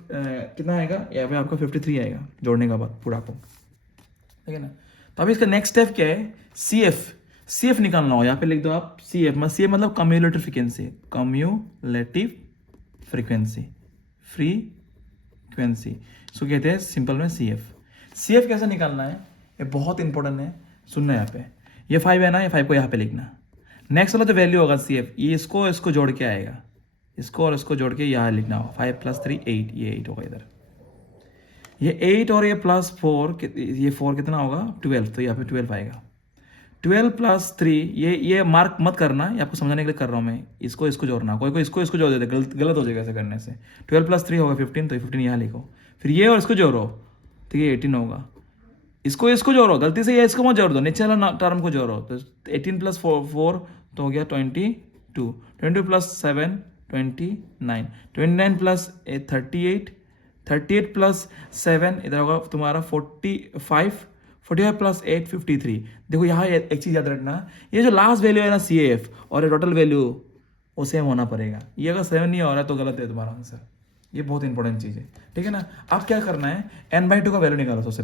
कितना आएगा, यहाँ पे आपका 53 आएगा जोड़ने के बाद पूरा को, ठीक है ना। तो अभी इसका नेक्स्ट स्टेप क्या है, CF निकालना हो। यहाँ पे लिख दो आप CF मतलब कम्युलेटिव फ्रीक्वेंसी, इसको कहते हैं सिंपल में CF कैसे निकालना है, ये बहुत इंपॉर्टेंट है, सुनना यहाँ पे। ये 5 है ना, ये 5 को यहाँ पे लिखना। नेक्स्ट वाला जो वैल्यू होगा CF, ये इसको जोड़ के आएगा, इसको और इसको जोड़ के यहाँ लिखना होगा। 5 + 3 8, ये 8 होगा इधर, ये 8 और ये प्लस 4, ये 4 कितना होगा 12, तो यहाँ पे 12 आएगा। 12 + 3, ये मार्क मत करना, ये आपको समझाने के लिए कर रहा हूँ मैं। इसको जोड़ना, कोई इसको जोड़ देते, गलत हो जाएगा ऐसे करने से। 12 + 3 होगा 15, तो 15 यहाँ लिखो। फिर ये और इसको जोड़ो, तो ये 18 होगा। इसको जोड़ो, गलती से ये इसको मत जोड़ दो, नीचे वाला टर्म को जोड़ो। तो 18 + 4 तो हो गया 22, 22 + 7 29, 29 + 8 38, 38 + 7 इधर होगा तुम्हारा 45 + 8 53। देखो यहाँ एक चीज़ याद रखना, ये जो लास्ट वैल्यू है ना CF और टोटल वैल्यू वो सेम होना पड़ेगा। ये अगर 7 नहीं हो रहा है तो गलत है तुम्हारा आंसर। ये बहुत इंपॉर्टेंट चीज़ है, ठीक है ना। अब क्या करना है, n/2 का वैल्यू निकालो। सबसे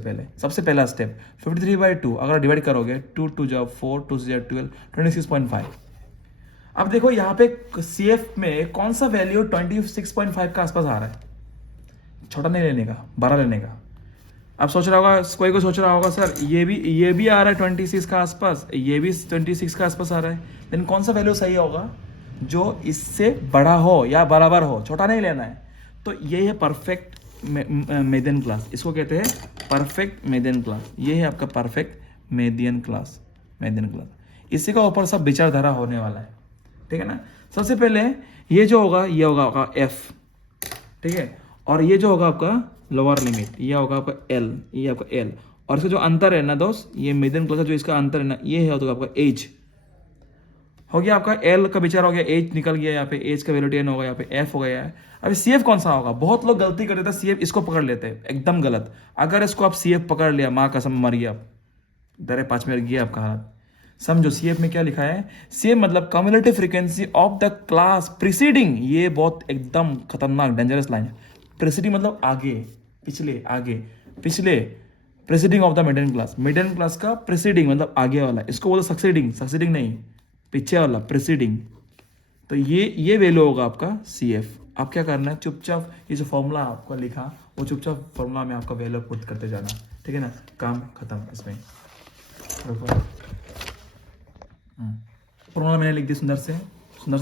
पहला स्टेप 53/2 अगर डिवाइड करोगे 2 2 जा 4, 2 6 12, 26.5। अब देखो यहाँ पे CF में कौन सा वैल्यू 26.5 का आसपास आ रहा है, छोटा नहीं लेने का, बड़ा लेने का। अब सोच रहा होगा कोई सोच रहा होगा सर ये भी आ रहा है 26 का आसपास, ये भी 26 का आसपास आ रहा है। देन कौन सा वैल्यू सही होगा, जो इससे बड़ा हो या बराबर हो, छोटा नहीं लेना है। तो ये है परफेक्ट मीडियन क्लास, इसको कहते हैं परफेक्ट मीडियन क्लास। ये है आपका परफेक्ट मीडियन क्लास। इसी का ऊपर सब विचारधारा होने वाला है, ठीक है ना। सबसे पहले ये जो होगा, ये होगा आपका F, ठीक है। और ये जो होगा आपका लोअर लिमिट, ये होगा आपका L, ये आपका L। और इसका जो अंतर है ना दोस्त, ये मीडियन क्लास का जो इसका अंतर है ना, ये है तो आपका H हो गया। आपका L का विचार हो गया, H निकल गया, यहाँ पे H का वैल्यू 10 होगा, यहाँ पे F हो गया है। अभी CF कौन सा होगा, बहुत लोग गलती कर देते हैं, CF इसको पकड़ लेते हैं, एकदम गलत। अगर इसको आप CF पकड़ लिया, माँ कसम मर गया आप, दरे 5 मिनट गया आपका हाथ। समझो CF में क्या लिखा है, CF मतलब cumulative frequency of the class preceding. ये बहुत एकदम खतरनाक डेंजरस लाइन है, प्रेसिडिंग मतलब आगे, पिछले presiding of the middle class का प्रेसिडिंग मतलब आगे वाला, इसको बोलो सक्सीडिंग नहीं, पीछे वाला प्रेसिडिंग। तो ये वैल्यू होगा आपका सी एफ। आप क्या करना है, चुपचाप ये जो फॉर्मूला आपको लिखा वो चुपचाप फॉर्मूला में आपका वैल्यू पुट करते जाना, ठीक है ना, काम खत्म। इसमें फॉर्मूला मैंने लिख दिया सुंदर से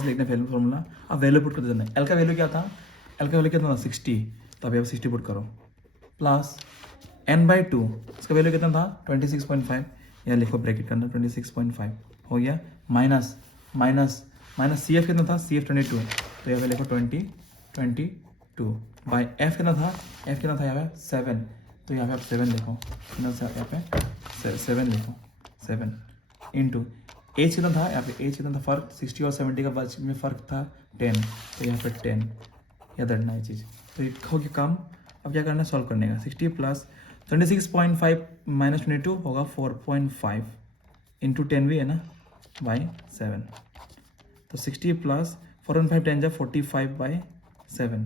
लिखना फॉर्मूला। अब वैल्यू पुट करते जाना। एल का वैल्यू क्या था, 60, तो अभी आप 60 पुट करो, प्लस n/2 इसका वैल्यू कितना था 26.5, यहाँ लिखो ब्रैकेट करना 26.5 हो गया, माइनस सी एफ कितना था, सी एफ 22, तो यहाँ पे लिखो 22 बाई एफ कितना था, यहाँ पे 7, तो यहाँ पे आप 7 लिखो, यहाँ पे 7 लिखो, 7 इंटू एज कितना था, यहाँ पे एज कितना था, फर्क 60 और 70 का बीच में फ़र्क था 10, तो यहाँ पे 10 याद रखना ये चीज़। तो ये हो गया काम। अब क्या करना है, सॉल्व करने का। 60 प्लस 26.5 माइनस 22 होगा 4.5 इंटू 10 भी है ना बाई 7, तो 60 प्लस 4.5 10 जा 45/7।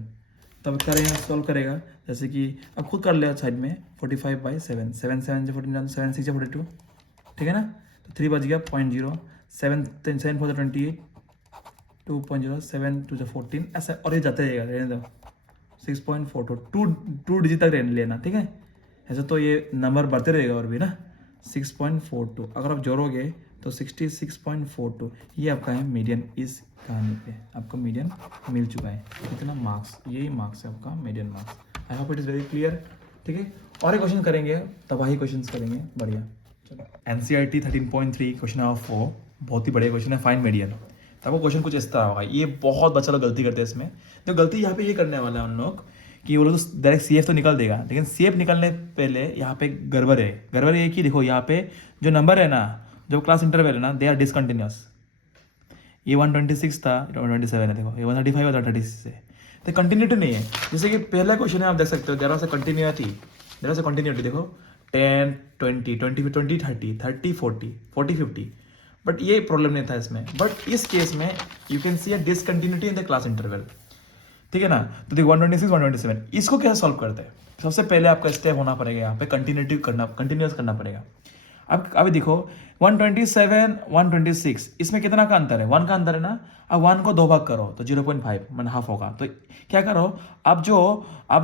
तब करेगा, सॉल्व करेगा, जैसे कि अब खुद कर ले साइड में 45/7, 7 7 जा 14, 7 6 जा 42, ठीक है ना, तो 3 बच गया 0.0, 7 7 4 28, 2.0, 7 2 14, ऐसा और ये जाते रहेगा, रहने दो 6.42, टू डिजिट तक लेना, ठीक है। ऐसे तो ये नंबर बढ़ते रहेगा और भी ना, 6.42 अगर आप जोड़ोगे तो 66.42, ये आपका है मीडियन। इस कहानी पे आपको मीडियन मिल चुका है, कितना मार्क्स, यही मार्क्स है आपका median marks. I hope it is very clear, ठीक है। और एक क्वेश्चन करेंगे, तबाही क्वेश्चन करेंगे, बढ़िया। चलो NCERT 13.3 क्वेश्चन नंबर 4, बहुत ही बढ़िया क्वेश्चन है, फाइंड मीडियन। तब वो क्वेश्चन कुछ इस तरह होगा, ये बहुत बच्चा लोग गलती करते हैं इसमें। तो गलती यहाँ पे ये करने वाला है उन लोग कि वो लोग तो डायरेक्ट सी एफ तो निकल देगा, लेकिन सी एफ निकलने पहले यहाँ पे गड़बड़ है कि देखो यहाँ पे जो नंबर है ना, जो क्लास इंटरवल है ना, दे आर डिसकंटिन्यूस। ये 126 था, 127 है, देखो ये 135 और 136 है, तो कंटिन्यूटी नहीं है। जैसे कि पहला क्वेश्चन है, आप देख सकते हो देर से कंटिन्यूटी देखो 10 20 20 20 30 30 40 40 50, बट ये प्रॉब्लम नहीं था इसमें। बट इस केस में you can see a discontinuity in the class interval, ठीक है ना। तो देखो 126 127, इसको कैसे सॉल्व करते हैं, सबसे पहले आपका स्टेप होना पड़ेगा यहाँ पे कंटिन्यूस करना पड़ेगा। अब अभी देखो 127 126, इसमें कितना का अंतर है, 1 का अंतर है ना। अब 1 को 2 भाग करो तो 0.5 मतलब हाफ होगा। तो क्या करो, अब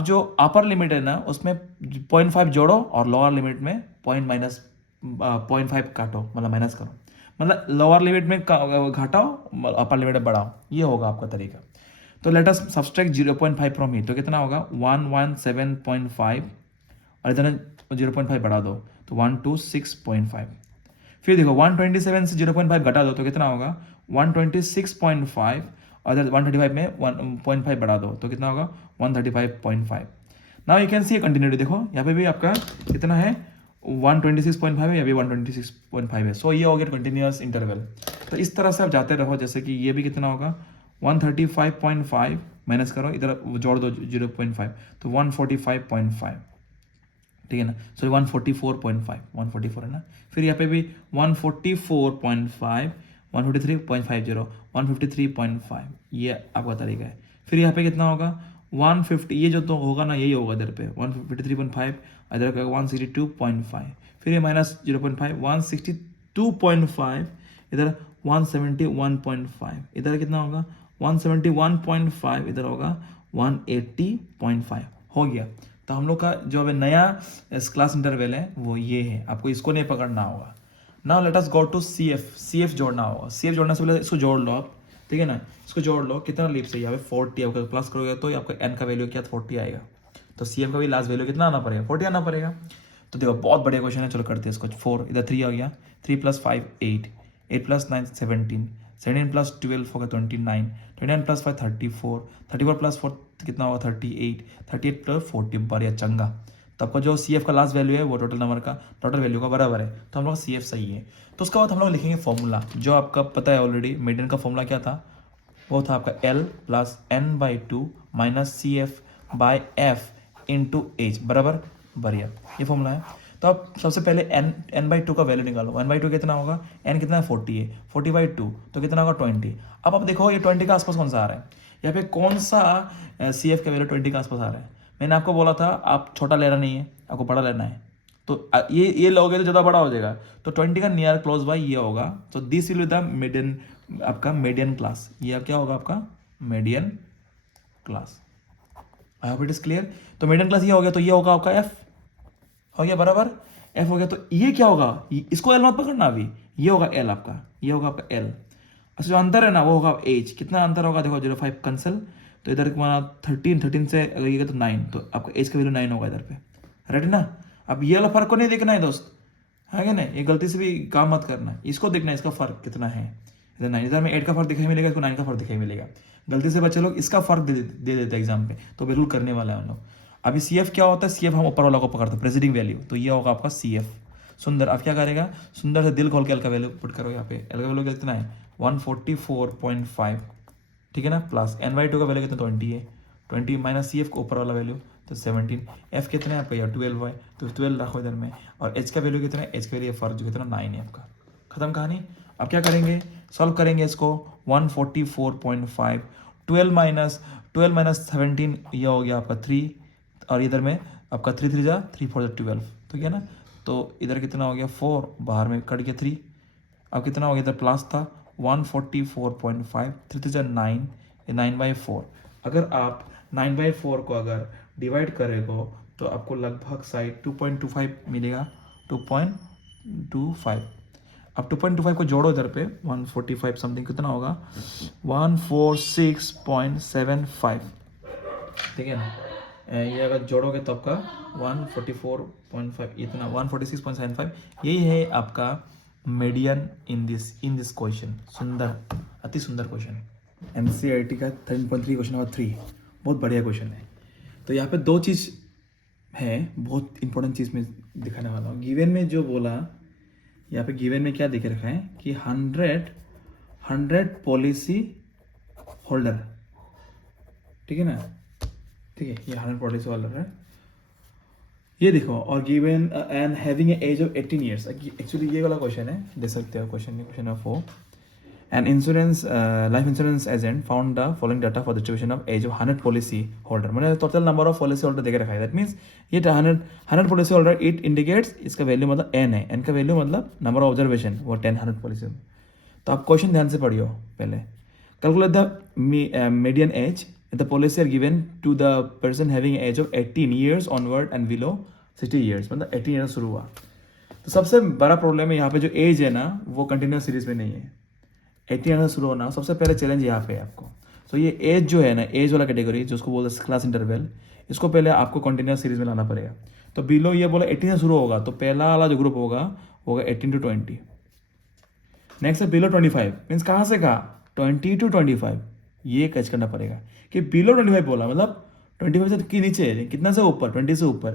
जो अपर लिमिट है ना उसमें 0.5 जोड़ो और लोअर लिमिट में 0.5 काटो, मतलब माइनस करो, मतलब लोअर लिमिट में घटाओ अपर लिमिट में बढ़ाओ, ये होगा आपका तरीका। तो let us subtract 0.5 from he, तो कितना होगा 117.5 और इधर 0.5 बढ़ा दो तो 126.5। फिर देखो 127 से 0.5 घटा दो तो कितना होगा 126.5 और इधर 135 में 1.5 बढ़ा दो तो कितना होगा 135.5। Now you can see continuity, देखो यहाँ पे भी आपका कितना है 126.5 है, यहाँ भी 126.5 है। सो ये हो गया कंटिन्यूस इंटरवल। तो इस तरह से आप जाते रहो, जैसे कि ये भी कितना होगा 135.5 माइनस करो, इधर जोड़ दो 0.5 तो 145.5, ठीक है ना। सॉरी 144.5, 144 है ना। फिर यहाँ पे भी 144.5 153.50 153.5, ये आपका तरीका है। फिर यहाँ पे कितना होगा 150, ये जो तो होगा ना यही होगा इधर पे 153.5, इधर का 162.5, फिर ये माइनस 0.5 162.5, इधर 171.5, इधर कितना होगा 171.5, इधर होगा 180.5, हो गया। तो हम लोग का जो अभी नया इस क्लास इंटरवल है वो ये है, आपको इसको नहीं पकड़ना होगा। Now let us go to C F जोड़ना होगा। सी एफ जोड़ने से पहले इसको जोड़ लो आप, ठीक है ना, इसको जोड़ लो। कितना लीप से यहाँ पे 40, आपका प्लस करोगे तो आपका एन का वैल्यू क्या 40 आएगा, तो सी एफ का भी लास्ट वैल्यू कितना आना पड़ेगा 40 आना पड़ेगा। तो देखो बहुत बढ़िया क्वेश्चन है, चलो करते हैं इसको। 4 इधर 3 आ गया, 3 + 5 8, 8 + 9 17, 17 + 12 होगा 29, 29 + 5 34, 34 + 4 कितना होगा 38, 38 + 40, बढ़िया चंगा। तो आपका जो सी एफ का लास्ट वैल्यू है वो टोटल नंबर का टोटल वैल्यू का बराबर है, तो हम लोग सी एफ सही है। तो उसके बाद हम लोग लिखेंगे फॉर्मूला, जो आपका पता है ऑलरेडी, मीडियन का फॉर्मूला क्या था, वो था आपका L + n/2 - CF/F × H बराबर, बढ़िया ये फॉर्मूला है। तो आप सबसे पहले n/2 का वैल्यू निकालो। n/2 कितना होगा, n कितना है 40 है, 40/2 तो कितना होगा 20। अब आप देखो ये 20 का आसपास कौन सा आ रहा है, यहाँ पे कौन सा सी एफ का वैल्यू 20 का आसपास आ रहा है, मैंने आपको बोला था आप छोटा लेना नहीं है, आपको बड़ा लेना है। तो ये लोगे तो ज़्यादा बड़ा हो जाएगा। तो 20 का नियर क्लोज बाय ये होगा। तो this will be the median, आपका मीडियन क्लास। ये क्या होगा आपका median class. I hope it is clear. तो मीडियन क्लास ये हो गया, तो ये होगा आपका एफ, हो गया बराबर। एफ हो गया, तो ये क्या होगा, इसको एल मत पकड़ना अभी, ये होगा एल आपका, ये होगा आपका एल। अच्छा जो अंतर है ना वो होगा एज। कितना अंतर होगा देखो, 0.5 कैंसिल, तो इधर तुम्हारा 13 से अगर ये तो 9, तो आपका एज का वैल्यू 9 होगा इधर पे, राइट ना। अब ये वाला फर्क को नहीं देखना है दोस्त, है क्या नहीं, ये गलती से भी काम मत करना, इसको देखना है, इसका फर्क कितना है। इधर 9, इधर में 8 का फर्क दिखाई मिलेगा, इसको 9 का फर्क दिखाई मिलेगा। गलती से बच्चे लोग इसका फर्क दे देते एग्जाम पे, तो बिल्कुल करने वाला है हम लोग। अभी सी एफ क्या होता है, सी एफ हम ऊपर वाला को पकड़ते हैं, प्रेसिडिंग वैल्यू, तो ये होगा आपका सी एफ। सुंदर अब क्या करेगा, सुंदर से दिल खोल के एल का वैल्यू पुट करो यहाँ पे। एल का वैल्यू कितना है 144.5, ठीक है ना, प्लस एन बाई टू का वैल्यू कितना 20 है, 20 माइनस सी एफ को ऊपर वाला वैल्यू तो 17, एफ कितना है आपका यार 12 है, तो 12 रखो इधर में, और एच का वैल्यू कितना है, एच का वैल्यू फर्क जो कितना 9 है आपका। खत्म कहानी। अब क्या करेंगे, सॉल्व करेंगे इसको। 144.5, 12 माइनस 17, ये हो गया आपका 3, और इधर में आपका 3 3 जा 3 4 12, तो क्या ना, तो इधर कितना हो गया 4, बाहर में कट गया 3, अब कितना हो गया, इधर प्लस था 144.5, 3 3 जा 9, ये 9/4। अगर आप 9/4 को अगर डिवाइड करेगा तो आपको लगभग साइड 2.25 मिलेगा, 2.25। अब 2.25 को जोड़ो इधर पे, 145 समथिंग कितना होगा 146.75, ठीक है ना। ये अगर जोड़ोगे तो आपका 144.5, इतना 146.75, यही है आपका मीडियन इन दिस क्वेश्चन। सुंदर, अति सुंदर क्वेश्चन, एनसीईआरटी का 10.3 क्वेश्चन नंबर 3, बहुत बढ़िया क्वेश्चन है। तो यहाँ पे दो चीज़ है, बहुत इंपॉर्टेंट चीज़ में दिखाने वाला हूँ। गिवन में जो बोला, यहाँ पे गिवन में क्या दिख रखा है कि 100 पॉलिसी होल्डर, ठीक है ना, ठीक है, ये 100 पॉलिसी होल्डर है, ये देखो, और given and having age of 18 years. Actually ये वाला क्वेश्चन है, देख सकते हो question, question number 4। An insurance life insurance agent found the following data for distribution of age of 100 policyholder, मतलब total number of policyholder देके रखा है। दैट मीन्स ये 100 पॉलिसी होल्डर, इट इंडिकेट्स, इसका वैल्यू मतलब N है, N का value मतलब नंबर ऑफ ऑब्जर्वेशन, वो 100 पॉलिसी। तो आप क्वेश्चन ध्यान से पढ़ियो पहले। Calculate the median age the policy are given to the person having age of 18 years onward and below 60 years, मतलब 18 ईयर शुरू हुआ। तो सबसे बड़ा प्रॉब्लम है यहाँ पे जो एज है ना वो कंटिन्यूस सीरीज में नहीं है, 18 ईयर शुरू होना सबसे पहले चैलेंज यहाँ पे है आपको। तो ये एज जो है ना, एज वाला कैटेगरी जिसको बोलते हैं क्लास इंटरवल, इसको पहले आपको कंटिन्यूस सीरीज में लाना पड़ेगा। तो बिलो ये बोला 18 से शुरू होगा, तो पहला वाला जो ग्रुप होगा 18 to 20। नेक्स्ट है बिलो 25, मीन्स कहाँ से कहा 20 to 25, ये कैच करना पड़ेगा कि बिलो 25 बोला मतलब 25 से कि नीचे है, कितना से ऊपर 20 से ऊपर,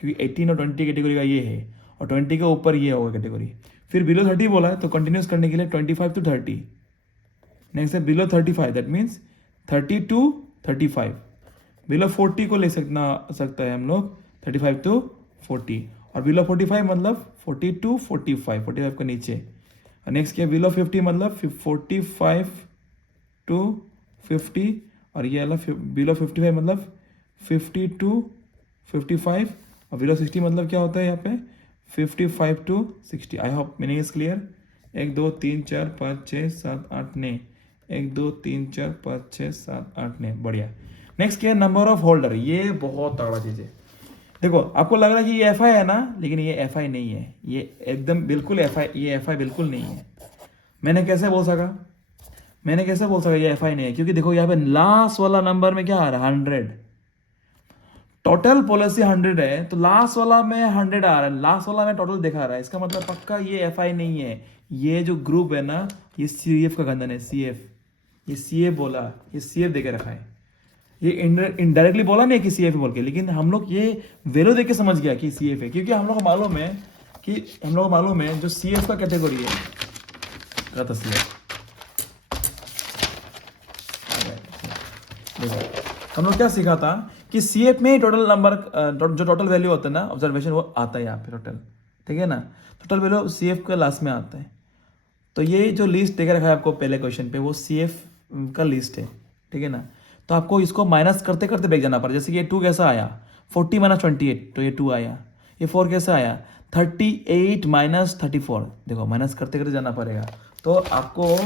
क्योंकि 18 और 20 कैटेगरी का ये है, और 20 के ऊपर ये होगा कैटेगरी। फिर बिलो 30 बोला है, तो कंटिन्यूस करने के लिए 25 to 30। नेक्स्ट है below 35, that means 30 to 35। Below 40 को ले सकता है हम लोग 35 to 40, और बिलो 45 मतलब 40 to 45 के नीचे। और नेक्स्ट क्या बिलो 50 मतलब 45 to 50, और ये वाला बिलो 55 मतलब 50 to 55, और बिलो 60 मतलब क्या होता है यहाँ पे 55 to 60। I hope meaning is clear. 1 2 3 4 5 6 7 8 9, 1 2 3 4 5 6 7 8 9, बढ़िया। नेक्स्ट क्या है नंबर ऑफ होल्डर, ये बहुत तगड़ा चीज़ है। देखो आपको लग रहा है कि ये एफ आई है ना, लेकिन ये एफ आई नहीं है, ये एकदम बिल्कुल एफ आई, ये एफ आई बिल्कुल नहीं है। मैंने कैसे बोल सका ये एफ आई नहीं है, क्योंकि देखो यहाँ पे लास्ट वाला नंबर में क्या आ रहा है 100, टोटल पॉलिसी 100 है, तो लास्ट वाला में 100 आ रहा है, लास्ट वाला में टोटल दिखा रहा है, इसका मतलब पक्का ये एफ आई नहीं है। ये जो ग्रुप है ना ये सी एफ का गंधन है, सी एफ, ये सी एफ बोला, ये सी एफ देके रखा है, ये इनडायरेक्टली बोला नहीं कि सी एफ बोल के, लेकिन हम लोग ये वैल्यू देख के समझ गया कि सी एफ है, क्योंकि हम लोग को मालूम है जो सी एफ का कैटेगरी है रहता सी एफ। हम लोग क्या सीखा था कि सी एफ में ही टोटल नंबर, जो टोटल वैल्यू होता है ना ऑब्जर्वेशन, वो आता है यहाँ पे टोटल, ठीक है ना, टोटल वैल्यू सी एफ के लास्ट में आता है। तो ये जो लिस्ट देकर रखा है आपको पहले क्वेश्चन पे, वो सी एफ का लिस्ट है, ठीक है ना। तो आपको इसको माइनस करते करते बैक जाना पड़ा। जैसे कि ये 2 कैसा आया, 40 माइनस 28, तो ये 2 आया। ये 4 कैसा आया, 38 माइनस 34। देखो माइनस करते करते जाना पड़ेगा। तो आपको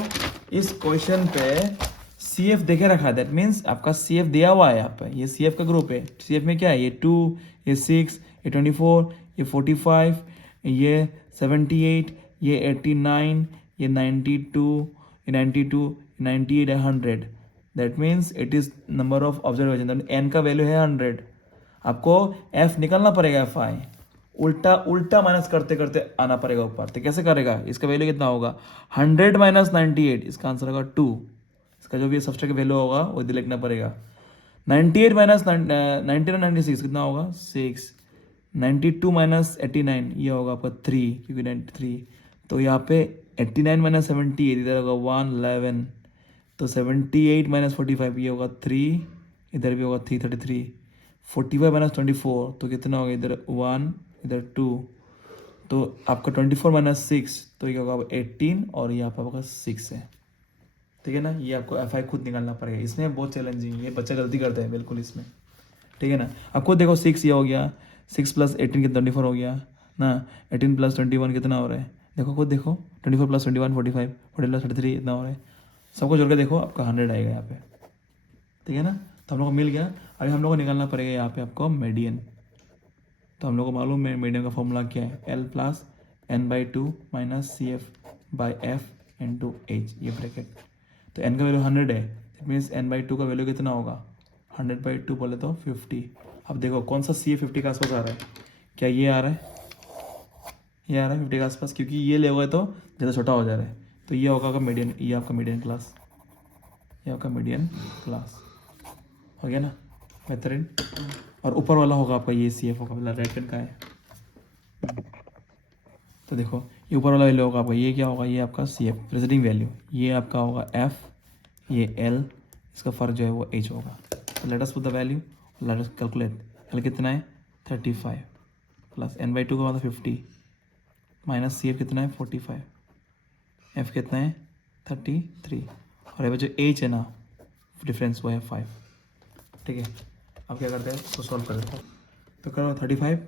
इस क्वेश्चन पे सी एफ देखे रखा है, दैट मीन्स आपका सी एफ दिया हुआ है यहाँ पे। ये सी एफ का ग्रुप है। सी एफ में क्या है, ये 2, ये 6, ये 24, ये 45, ये 78, ये 89, ये 92, ये 92, 98, 100। That means it is number of observation. N का वैल्यू है 100। आपको एफ निकालना पड़ेगा, एफ आई उल्टा उल्टा माइनस करते करते आना पड़ेगा ऊपर। तो कैसे करेगा, इसका वैल्यू कितना होगा, 100 माइनस 98, इसका आंसर होगा 2। इसका जो भी सबसे वैल्यू होगा वो लिखना पड़ेगा। 98 माइनस 96 कितना होगा, 6। 92 माइनस 89 ये होगा आपका 3, क्योंकि 93। तो यहाँ पे 89 माइनस 78 इधर होगा 111। तो 78 माइनस 45 ये होगा 3, इधर भी होगा 333। 45 माइनस 24 तो कितना होगा, इधर 1, इधर 2। तो आपका 24 माइनस 6 तो ये होगा 18, और ये आपका 6 है। ठीक है ना, ये आपको एफ आई खुद निकालना पड़ेगा। इसमें बहुत चैलेंजिंग, ये बच्चा गलती करते हैं बिल्कुल इसमें। ठीक है ना, अब खुद देखो 6 ये हो गया, 6 प्लस 18 कितना 24 हो गया ना। 18 प्लस 21 कितना हो रहा है, देखो खुद देखो, 24 प्लस 21 45, 40 प्लस 33 इतना हो रहा है। सबको जोड़ के देखो आपका 100 आएगा यहाँ पे। ठीक है ना, तो हम लोग को मिल गया। अभी हम लोग को निकालना पड़ेगा यहाँ पे आपको मीडियन। तो हम लोग को मालूम है मीडियन का फॉर्मूला क्या है, L plus n/2 minus C F by F into H, ये ब्रैकेट। तो n का वैल्यू 100 है, इट मीन्स n/2 का वैल्यू कितना होगा, 100/2 बोले तो 50। अब देखो कौन सा सी है 50 के आसपास आ रहा है, क्या ये आ रहा है, ये आ रहा है 50 के आसपास, क्योंकि ये ले हुआ तो ज़्यादा छोटा हो जा रहा है। तो ये होगा आपका मीडियन, ये आपका मीडियन क्लास, ये आपका मीडियन क्लास हो गया ना, बेहतरीन। और ऊपर वाला होगा आपका ये सी एफ होगा, मतलब राइट हैंड का है। तो देखो ये ऊपर वाला वैल्यू होगा आपका, ये क्या होगा, ये आपका सी एफ प्रेजेंटिंग वैल्यू, ये आपका होगा एफ, ये एल, इसका फर्क जो है वो एच होगा। तो let us put the value, let us calculate. L कितना है 35 प्लस n/2 का मतलब 50 माइनस सी एफ कितना है 45, एफ कितना है 33, और यहाँ पे जो एच है ना डिफरेंस वो है 5। ठीक है, अब क्या करते हैं उसको सॉल्व कर देते हैं। तो करो 35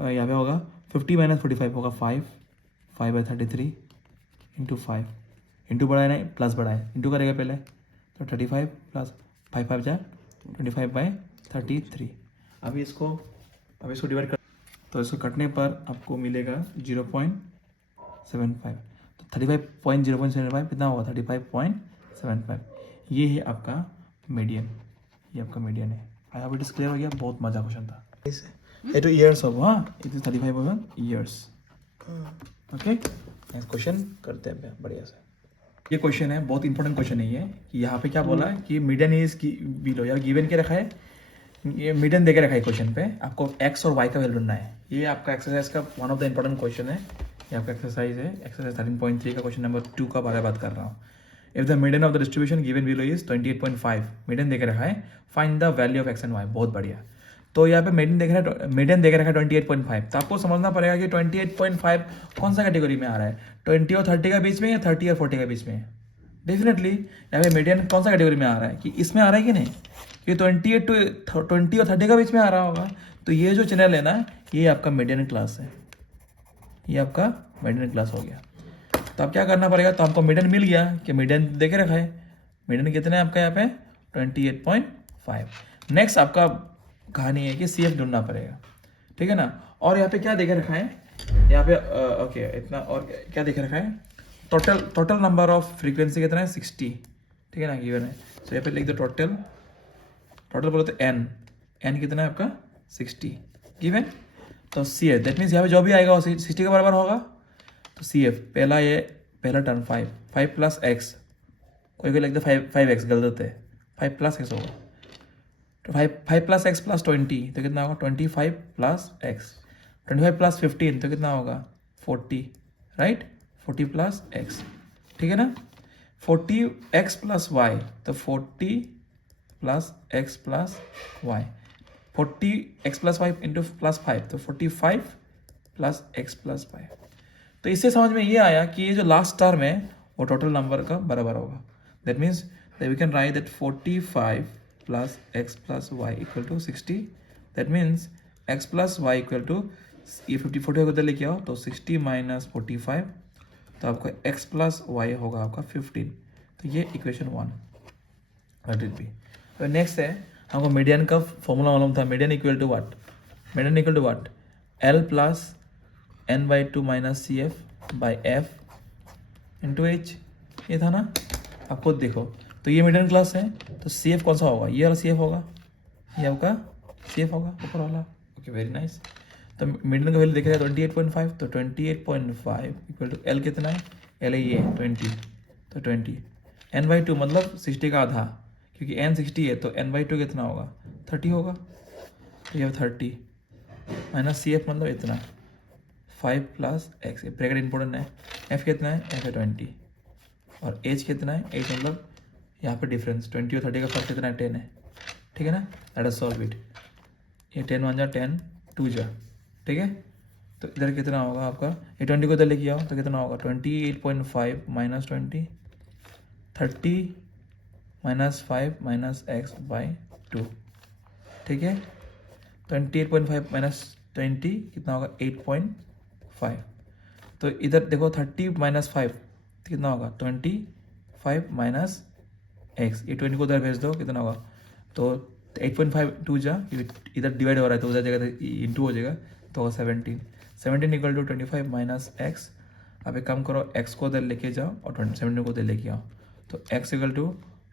यहाँ पे होगा 50 माइनस 45 होगा 5/33 इंटू 5, इंटू बड़ा है ना प्लस बड़ा है, इंटू करेगा पहले। तो 35 प्लस 5 5 जा 25/33। अभी इसको डिवाइड कर, तो इसको कटने पर आपको मिलेगा 0.75। तो 35.0.75 कितना होगा 35.75। ये है आपका मीडियन, ये आपका मीडियन है। I hope it is clear हो गया, बहुत मजा क्वेश्चन था। ये तो ईयर्स ऑफ, हाँ it is 35 years. Okay, question करते हैं बढ़िया से। ये क्वेश्चन है, बहुत इंपॉर्टेंट क्वेश्चन है ये, कि यहाँ पे क्या बोला है कि मीडियन इज बिलो, या गिवन के रखा है, ये मीडियन दे के रखा है क्वेश्चन पे, आपको एक्स और वाई का वैल्यू ढूंढना है। ये आपका एक्सरसाइज का one of the important question है। ये आपका एक्सरसाइज है, एक्सरसाइज 13.3 का क्वेश्चन नंबर 2 का बारे में बात कर रहा हूँ। If the median of the distribution given below is 28.5, median दे के रखा है, find the value of X and Y. बहुत बढ़िया। तो यहाँ पे मीडियन देख रखा है 28.5। तो आपको समझना पड़ेगा कि 28.5 कौन सा कैटेगरी में आ रहा है, 20 और 30 का बीच में या 30 और 40 का बीच में। डेफिनेटली यहाँ पे मीडियन कौन सा कैटेगरी में आ रहा है, कि इसमें आ रहा है कि नहीं, कि 28 to 20 और 30 का बीच में आ रहा होगा। तो ये जो चैनल है ना, ये आपका मीडियन क्लास है, ये आपका मीडियन क्लास हो गया। तो अब क्या करना पड़ेगा, तो आपको मीडियन मिल गया कि मीडियन देखे रखा है, मीडियन कितने हैं आपका यहाँ पे 28.5। नेक्स्ट आपका कहानी है कि सी एफ ढूंढना पड़ेगा। ठीक है ना, और यहाँ पे क्या देखे रखा है, यहाँ पे ओके इतना, और क्या देखे रखा है, टोटल नंबर ऑफ फ्रीक्वेंसी कितना है 60। ठीक है ना, गिवन है। तो यहाँ पे लिख दो टोटल बोलो तो एन कितना है आपका 60 गिवन। तो सी एफ दैट मीन्स यहाँ पे जो भी आएगा वो 60 के बराबर होगा। तो सी एफ पहला टर्म 5 प्लस एक्स, कोई लिख दो 5x, गलत होते हैं, 5 प्लस एक्स होगा। तो 5 प्लस एक्स प्लस 20 तो कितना होगा 25 प्लस एक्स, 25 प्लस 15 तो कितना होगा 40, राइट, 40 प्लस एक्स। ठीक है ना, 40x प्लस वाई, तो 40 plus x plus y, 40x plus y into plus 5 तो 45 प्लस एक्स प्लस 5। तो इससे समझ में ये आया कि ये जो लास्ट टर्म है वो टोटल नंबर का बराबर होगा। That means we can write that 45 plus x plus y equal to 60. That means x plus y equal to, ये 50 उधर लेके आओ तो 60 माइनस 45, तो आपका x प्लस वाई होगा आपका 15. तो ये इक्वेशन 1 लेट इट बी. तो नेक्स्ट है, हमको मीडियन का फॉर्मूला मालूम था. Median equal to what? Median equal to what? L plus n/2 minus C F by F into H. ये था ना, आप खुद देखो. तो ये मिडिल क्लास है, तो सी एफ कौन सा होगा? ये वाला सी एफ होगा, ये आपका सी एफ होगा ऊपर वाला. Okay, very nice. तो मिडिल का वैल्यू देखा जाए 28.5, तो 28.5 इक्वल टू एल कितना है? एल है ये 20, तो 20 n/2 मतलब 60 का आधा, क्योंकि n 60 है तो n/2 कितना होगा? 30 होगा. तो ये 30 माइनस सी एफ मतलब इतना 5 प्लस एक्स. ब्रैकेट इंपॉर्टेंट है. एफ कितना है? एफ है 20 और एच कितना है? एच मतलब यहाँ पे डिफरेंस 20 और 30 का फर्क कितना है? 10 है. ठीक है ना? Let us solve it. ये 10 1 जा 10 2 जा. ठीक है, तो इधर कितना होगा आपका? ये 20 को इधर लेके आओ तो कितना होगा? 28.5 minus 20, 30 minus 5 minus x by 2. ठीक है, 28.5 माइनस 20 कितना होगा? 8.5. तो इधर देखो 30 माइनस 5 कितना होगा? 25 माइनस एक्स. ये 20 को उधर भेज दो, कितना होगा? तो 8.5 2 जा, इधर डिवाइड हो रहा है तो उधर जगह इंटू हो जाएगा, तो होगा 17. 17 इक्वल टू 25 माइनस एक्स. अब एक काम करो, एक्स को उधर लेके जाओ और 17 को उधर लेके आओ. तो एक्स इक्वल टू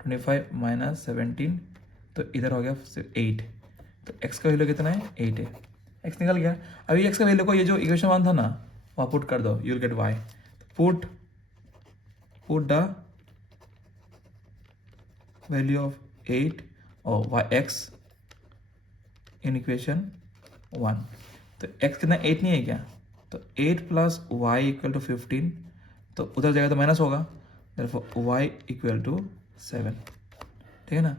25 माइनस 17, तो इधर हो गया 8. तो एक्स का वैल्यू कितना है? 8 है. एक्स निकल गया. अभी एक्स का वैल्यू को ये जो इक्वेशन 1 था ना, वहाँ पुट कर दो, you will get Y. Put the value of 8 और y x in equation 1. तो x कितना? 8 नहीं है क्या? तो 8 प्लस वाई इक्वल टू 15, तो उधर जगह तो माइनस होगा, therefore y इक्वल टू 7. ठीक है ना?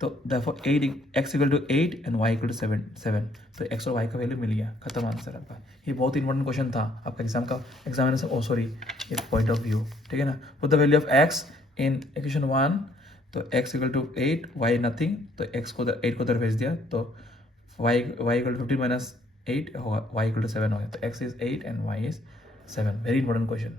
तो therefore 8 x equal to 8 and y equal to 7. तो x और y का वैल्यू मिल गया, खत्म आंसर आपका. ये बहुत इंपॉर्टेंट क्वेश्चन था आपका एग्जाम का, एग्जामिनेशन एक पॉइंट ऑफ व्यू. ठीक है ना? Put the value of x in equation 1. तो x equal to 8, y nothing, तो x को 8 को उधर भेज दिया, तो y इक्वल टू 15 माइनस 8 होगा, y इक्वल टू 7 हो गया. तो x is 8 and y is 7. Very important question.